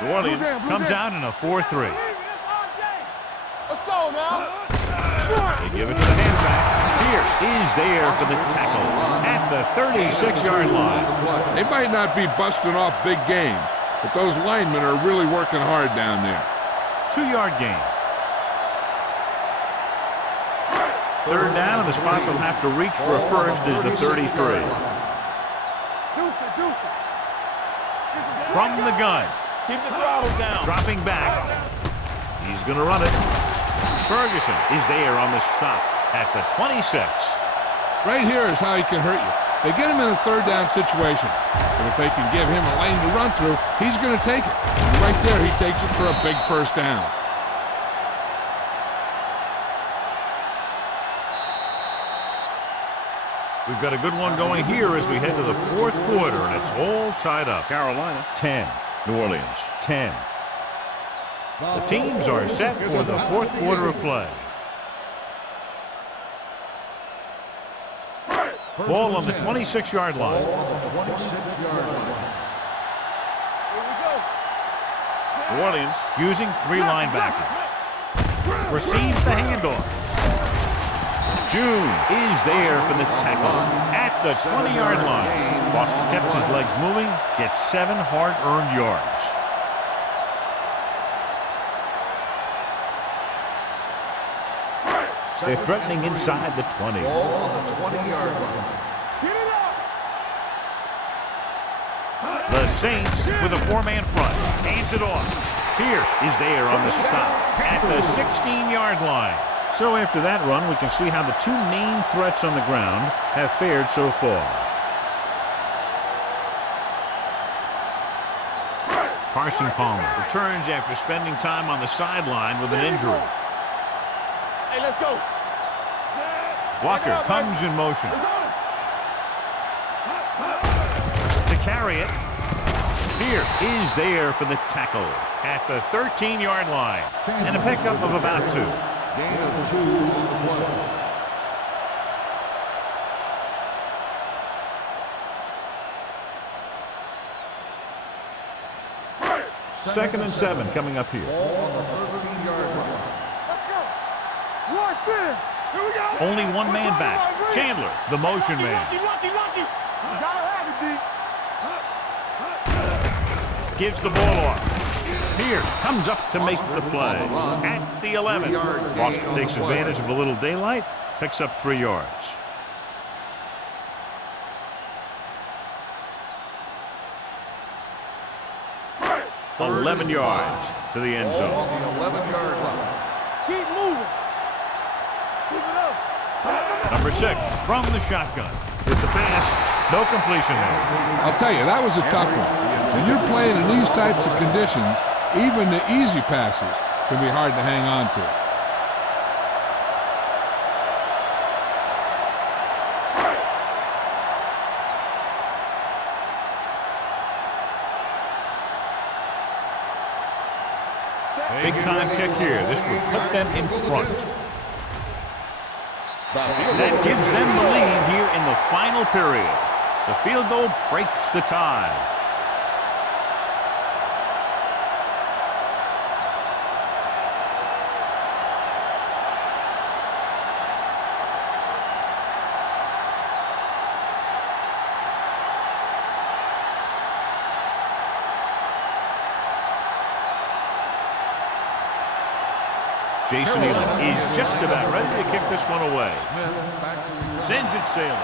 New Orleans comes out in a 4-3. Let's go now. They give it to the halfback. Pierce is there for the tackle at the 36-yard line. They might not be busting off big game, but those linemen are really working hard down there. 2-yard gain. Third down, and the spot they'll have to reach for a first is the 33. From the gun. Keep the throttle down. Dropping back. He's going to run it. Ferguson is there on the stop at the 26. Right here is how he can hurt you. They get him in a third down situation. But if they can give him a lane to run through, he's going to take it. And right there, he takes it for a big first down. We've got a good one going here as we head to the fourth quarter, and it's all tied up. Carolina 10, New Orleans 10. The teams are set for the fourth quarter of play. Ball on the 26-yard line. New Orleans using three linebackers. Receives the handoff. June is there for the tackle at the 20-yard line. Boston kept his legs moving, gets 7 hard-earned yards. They're threatening inside the 20. Ball on the 20-yard line. Get it up. The Saints with a 4-man front. Hands it off. Pierce is there on the stop at the 16-yard line. So after that run, we can see how the two main threats on the ground have fared so far. Carson Palmer returns after spending time on the sideline with an injury. Hey, let's go. Walker comes in motion. To carry it. Pierce is there for the tackle at the 13-yard line. And a pickup of about 2. Gain of 2 on the play. Second and 7 coming up here. Ball on the 13-yard line. Let's go. Watch it. Here we go. Only one man back. Chandler, the motion man. Lucky. Gotta have it, D. Gives the ball off. Pierce comes up to make the play at the 11. Boston takes advantage of a little daylight, picks up 3 yards. Third 11 and yards 5. to the end Ball zone. on the 11-yard line. Keep moving. Keep it up. Number 6 from the shotgun. With the pass, no completion there. I'll tell you, that was a tough one. When you're playing in these types of conditions, even the easy passes can be hard to hang on to. Big time kick here. This would put them in front. That gives them the lead here in the final period. The field goal breaks the tie. Jason Elam is just about ready to kick this one away. Sends it sailing.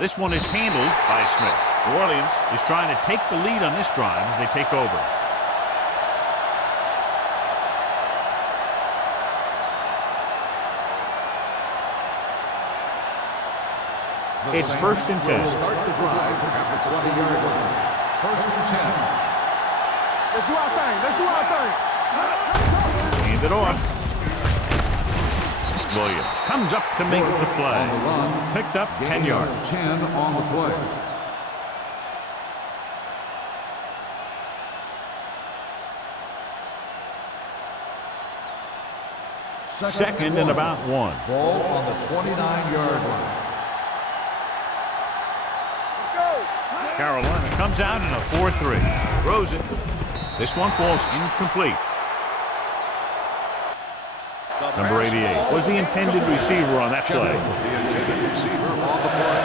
This one is handled by Smith. New Orleans is trying to take the lead on this drive as they take over. It's 1st and 10. Start the drive at the 20-yard line. 1st and 10. Let's do our thing. Hand it off. Williams comes up to make the play. Picked up 10 yards. 10 on the play. Second and about 1. Ball on the 29-yard line. Let's go. Carolina comes out in a 4-3. Throws it. This one falls incomplete. Number 88 was the intended receiver on that play. The intended receiver on the play.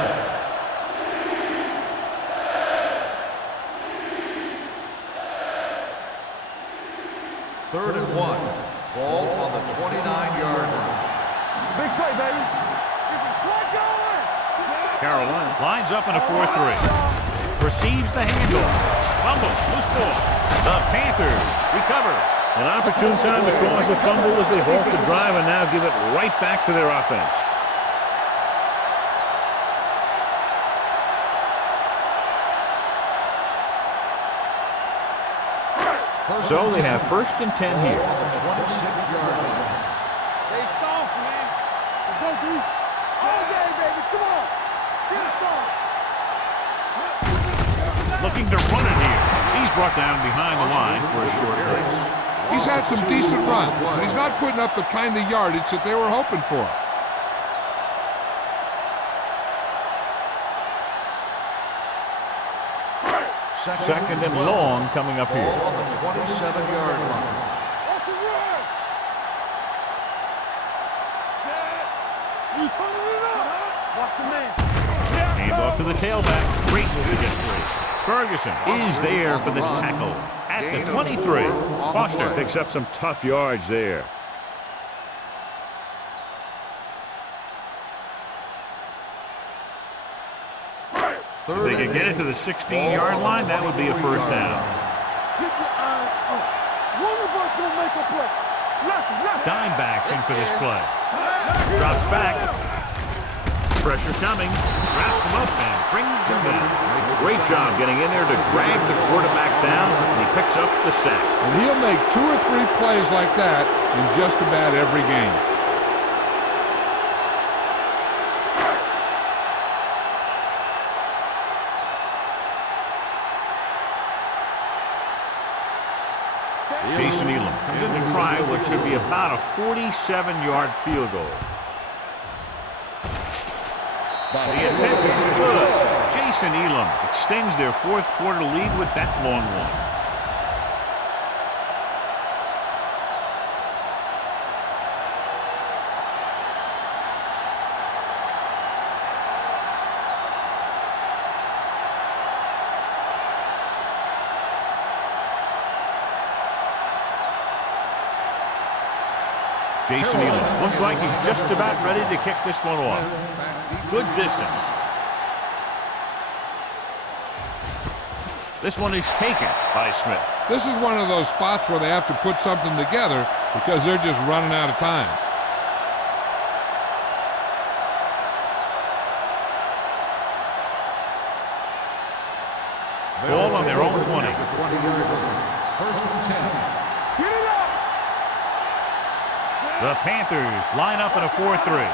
Third and 1. Ball on the 29-yard line. Big play, baby. Get some slot going. Carolina lines up in a 4-3. Receives the handoff. Fumble, loose ball. The Panthers recover. An opportune time to cause a fumble as they halt the drive and now give it right back to their offense. So they have 1st and 10 here. On the 26-yard line. Stay soft, man. Let's go, D. All day, baby. Come on. Get it soft. Looking to run it here. He's brought down behind the line for a short race. He's had some decent runs, but he's not putting up the kind of yardage that they were hoping for. Second and long coming up here. Ball on the 27-yard line. Off the run. Set. You turning it up. Watch your man. Hands off to the tailback. Great move to get free. Ferguson is there for the tackle at the 23. Foster picks up some tough yards there. If they could get it to the 16-yard line, that would be a first down. Keep your eyes up. One of us gonna make a play. Left. Dime backs in for this play. Drops back. Pressure coming. Wraps him up and brings him down. Great job getting in there to drag the quarterback down, and he picks up the sack. And he'll make 2 or 3 plays like that in just about every game. Jason Elam comes in to try what should be about a 47-yard field goal. The attempt is good. Jason Elam extends their 4th quarter lead with that long one. Jason Elam looks like he's just about ready to kick this one off. Good distance. This one is taken by Smith. This is one of those spots where they have to put something together because they're just running out of time. Ball on their own 20. 20-yard line. 1st and 10. Get it up. The Panthers line up in a 4-3.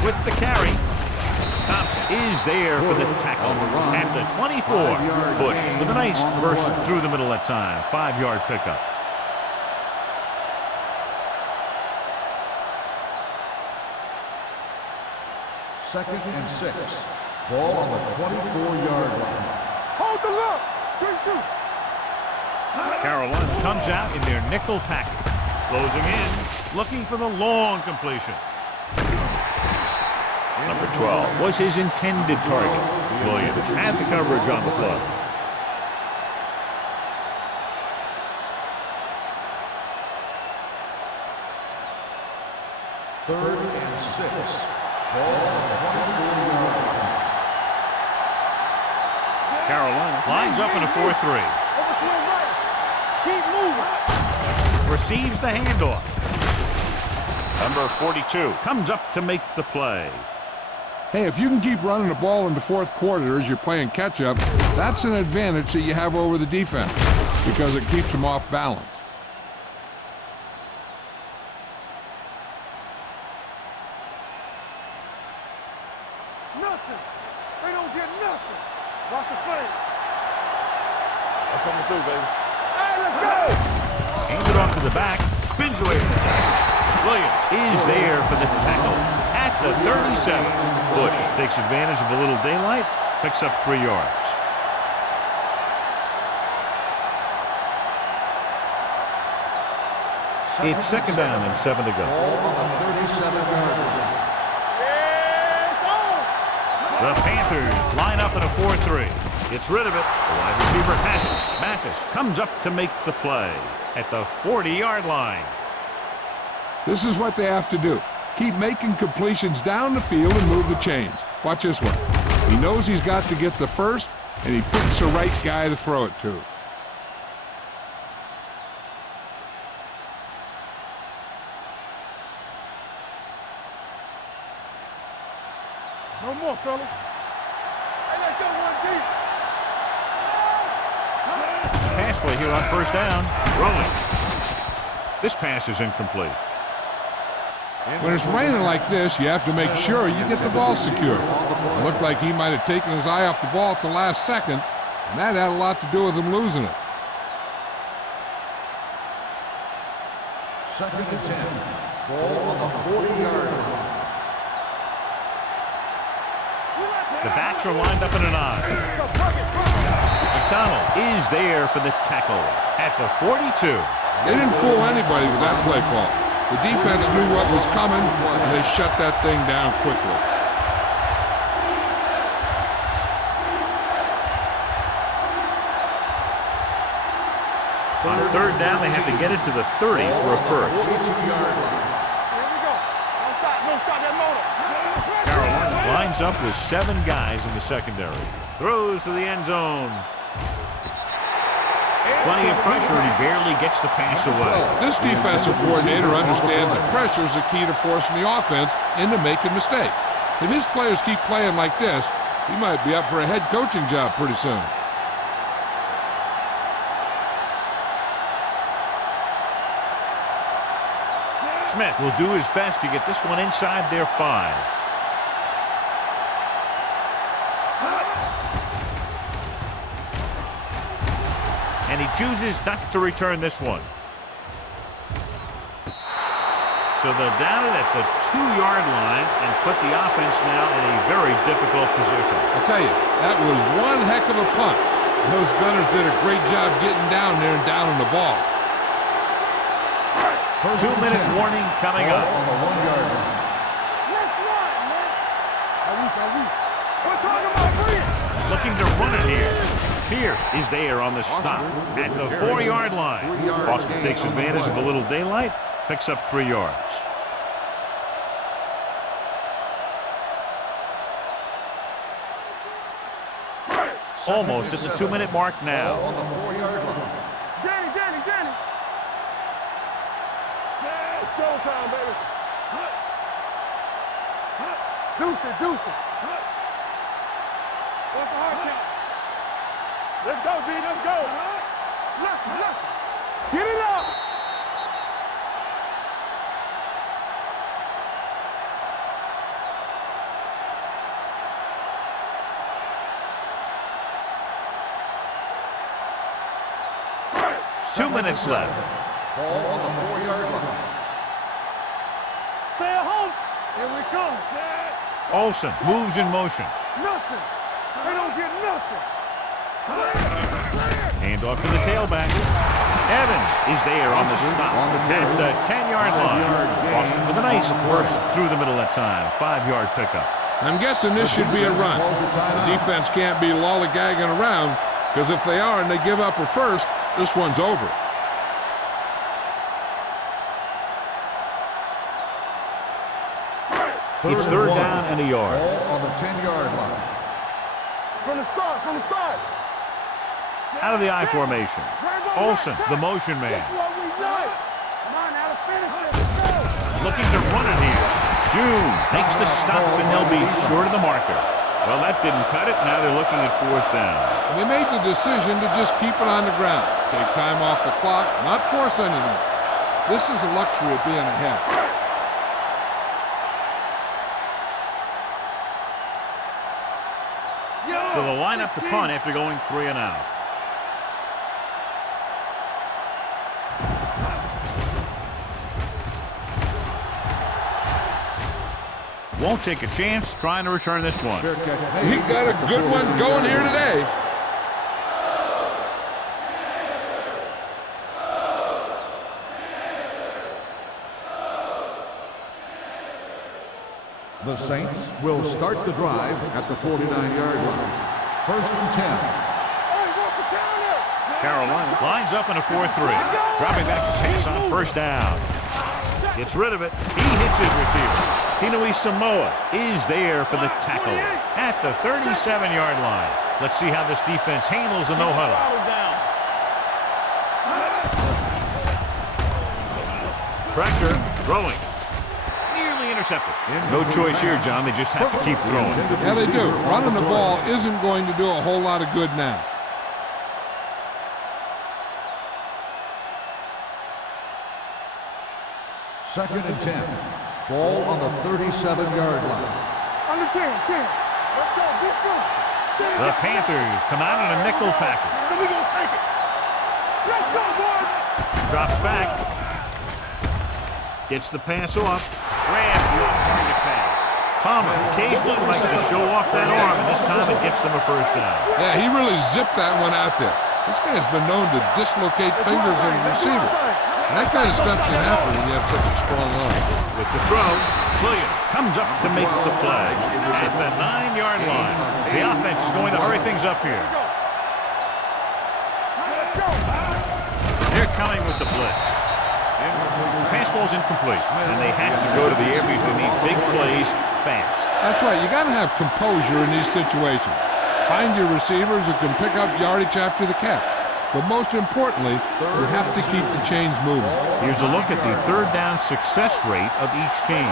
With the carry, Thompson is there for the tackle at the 24. Bush with a nice burst through the middle that time. 5-yard pickup. Second and 6. Ball on the 24-yard line. Hold the look. Good shoot. Carolina comes out in their nickel package. Closing in, looking for the long completion. Number 12 was his intended target. Williams had the coverage on the play. Third and 6. Ball on the 24-yard line. Carolina lines up in a 4-3. Over to your right. Keep moving. Receives the handoff. Number 42 comes up to make the play. Hey, if you can keep running the ball in the 4th quarter as you're playing catch-up, that's an advantage that you have over the defense because it keeps them off balance. Nothing. They don't get nothing. Watch the play. I'm coming through, baby. Hey, let's go. Hands it off to the back. Spins away from the tackle. Williams is there for the tackle at the 37. Bush takes advantage of a little daylight, picks up 3 yards. It's second down and 7 to go. Ball on the 37-yard line. The Panthers line up in a 4-3. Gets rid of it. The wide receiver has it. Mathis comes up to make the play at the 40-yard line. This is what they have to do. Keep making completions down the field and move the chains. Watch this one. He knows he's got to get the first, and he picks the right guy to throw it to. No more, fella. Hey, let's go one deep. Pass play here on first down. Rolling. This pass is incomplete. When it's raining like this, you have to make sure you get the ball secure. It looked like he might have taken his eye off the ball at the last second, and that had a lot to do with him losing it. 2nd and 10. Ball on the 40-yard line. The backs are lined up in an I. McDonald is there for the tackle at the 42. They didn't fool anybody with that play call. The defense knew what was coming, and they shut that thing down quickly. On third down, they have to get it to the 30 for a first. 42-yard line. Here we go. Don't stop that motor. Carolina lines up with 7 guys in the secondary. Throws to the end zone. Plenty of pressure, and he barely gets the pass away. This defensive coordinator understands that pressure is the key to forcing the offense into making mistakes. If his players keep playing like this, he might be up for a head coaching job pretty soon. Smith will do his best to get this one inside their 5. And he chooses not to return this one. So they'll down it at the 2-yard line and put the offense now in a very difficult position. I'll tell you, that was one heck of a punt. Those gunners did a great job getting down there and downing the ball. 2-minute warning coming up. On the 1-yard line. Let's run, man. Are we? We're talking about free. Looking to run it here. Pierce is there on the stop at the 4-yard line. Boston takes advantage of a little daylight, picks up 3 yards. Almost at the 2-minute mark now. On the 4-yard line. Danny. It's showtime, baby. Deuce it. What's the hard count? Let's go, D. Let's go. Look. Get it up. Two minutes left. Ball on the 4-yard line. Stay at home. Here we come. Olsen moves in motion. Nothing. They don't get nothing. Hand off to the tailback. Evans is there on the stop at the 10-yard line. Boston with a nice burst through the middle that time. 5-yard pickup. I'm guessing this should be a run. The defense can't be lollygagging around, because if they are and they give up a first, this one's over. It's third down and a yard. Ball on the 10-yard line. From the start. Out of the I formation. Olsen, the motion man. That's what we like. Come on, now to finish it. Let's go. Looking to run it here. June makes the stop, and they'll be short of the marker. Well, that didn't cut it. Now they're looking at 4th down. They made the decision to just keep it on the ground. Take time off the clock, not force anything. This is a luxury of being ahead. So they'll line up to punt after going 3 and out. Won't take a chance trying to return this one. He got a good one going here today. The Saints will start the drive at the 49-yard line. 1st and 10. Carolina lines up in a 4-3. Dropping back to pass on 1st down. Gets rid of it. He hits his receiver. Tinui Samoa is there for the tackle at the 37-yard line. Let's see how this defense handles the no-huddle. Pressure, throwing. Nearly intercepted. No choice here, John. They just have to keep throwing. Yeah, they do. Running the ball isn't going to do a whole lot of good now. Second and 10. Ball on the 37-yard line. Under 10. Let's go, defense. The Panthers come out in a nickel package. So we gonna take it. Let's go, boys. Drops back. Gets the pass off. Grabs the off-target pass. Palmer occasionally likes to show off that arm, and this time it gets them a first down. Yeah, he really zipped that one out there. This guy's been known to dislocate fingers of his receiver. And that kind of stuff can happen when you have such a strong arm. With the throw, Williams comes up to make the play at the 9-yard line. The offense is going to hurry things up here. They're coming with the blitz. Pass ball's incomplete, and they have to go to the air because they need big plays fast. That's right. You got to have composure in these situations. Find your receivers who can pick up yardage after the catch. But most importantly, you have to keep the chains moving. Here's a look at the third down success rate of each team.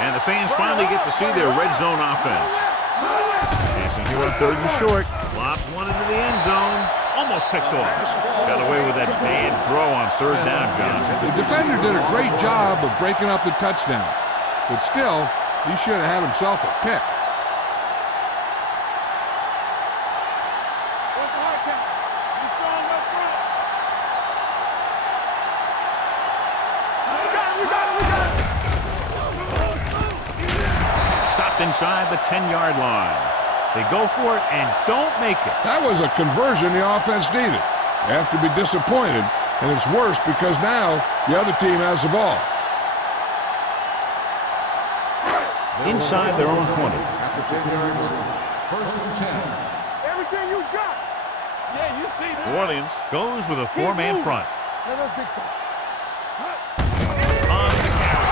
And the fans finally get to see their red zone offense. Passing here on third and short. Lobs one into the end zone. Almost picked off. Got away with that bad throw on third down, John. The defender did a great job of breaking up the touchdown. But still, he should have had himself a pick. Inside the 10-yard line. They go for it and don't make it. That was a conversion the offense needed. They have to be disappointed, and it's worse because now the other team has the ball. Inside their own 20. At the 10-yard line. First and 10. Everything you got. Yeah, you see that. New Orleans goes with a four-man front. Let us big time. On the carry.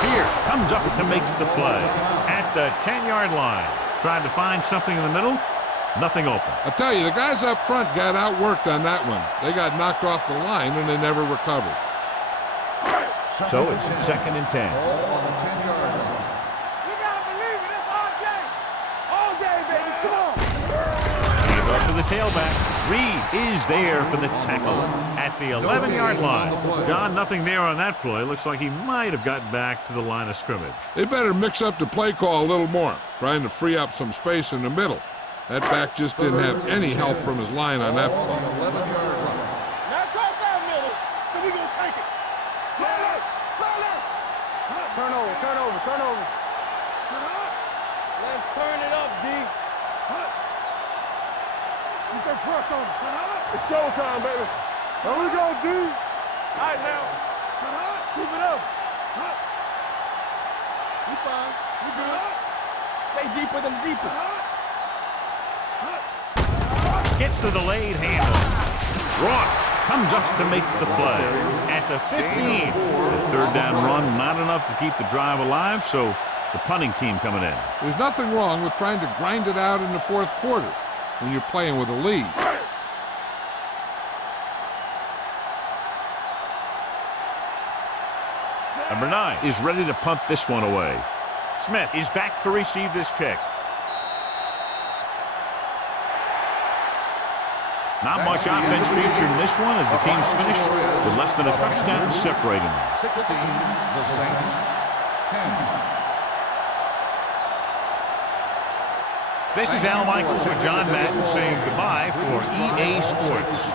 Pierce comes up to make the play at the 10-yard line. Trying to find something in the middle. Nothing open. I tell you, the guys up front got outworked on that one. They got knocked off the line and they never recovered. So it's second and 10. Ball on the 10-yard line. You gotta believe it. It's all day. All day, baby. Come on. Hand off to the tailback. Reed is there for the tackle at the 11-yard line. John, nothing there on that play. Looks like he might have gotten back to the line of scrimmage. They better mix up the play call a little more, trying to free up some space in the middle. That back just didn't have any help from his line on that play. 11-yard line. Now cross our middle. So we gonna take it. Turn over. Let's turn it up, D. You can press on it. It's showtime, baby. There we go, D. All right, now. Keep it up. You fine. You good. Stay deeper than deeper. Gets the delayed handoff. Rock comes up to make the play at the 15. The third down run, not enough to keep the drive alive, so the punting team coming in. There's nothing wrong with trying to grind it out in the fourth quarter when you're playing with a lead. Number 9 is ready to punt this one away. Smith is back to receive this kick. Not much offense featured in this one as the teams finish with less than a touchdown separating them. 16, the Saints, 10. This is Al Michaels with John Madden saying goodbye for EA Sports.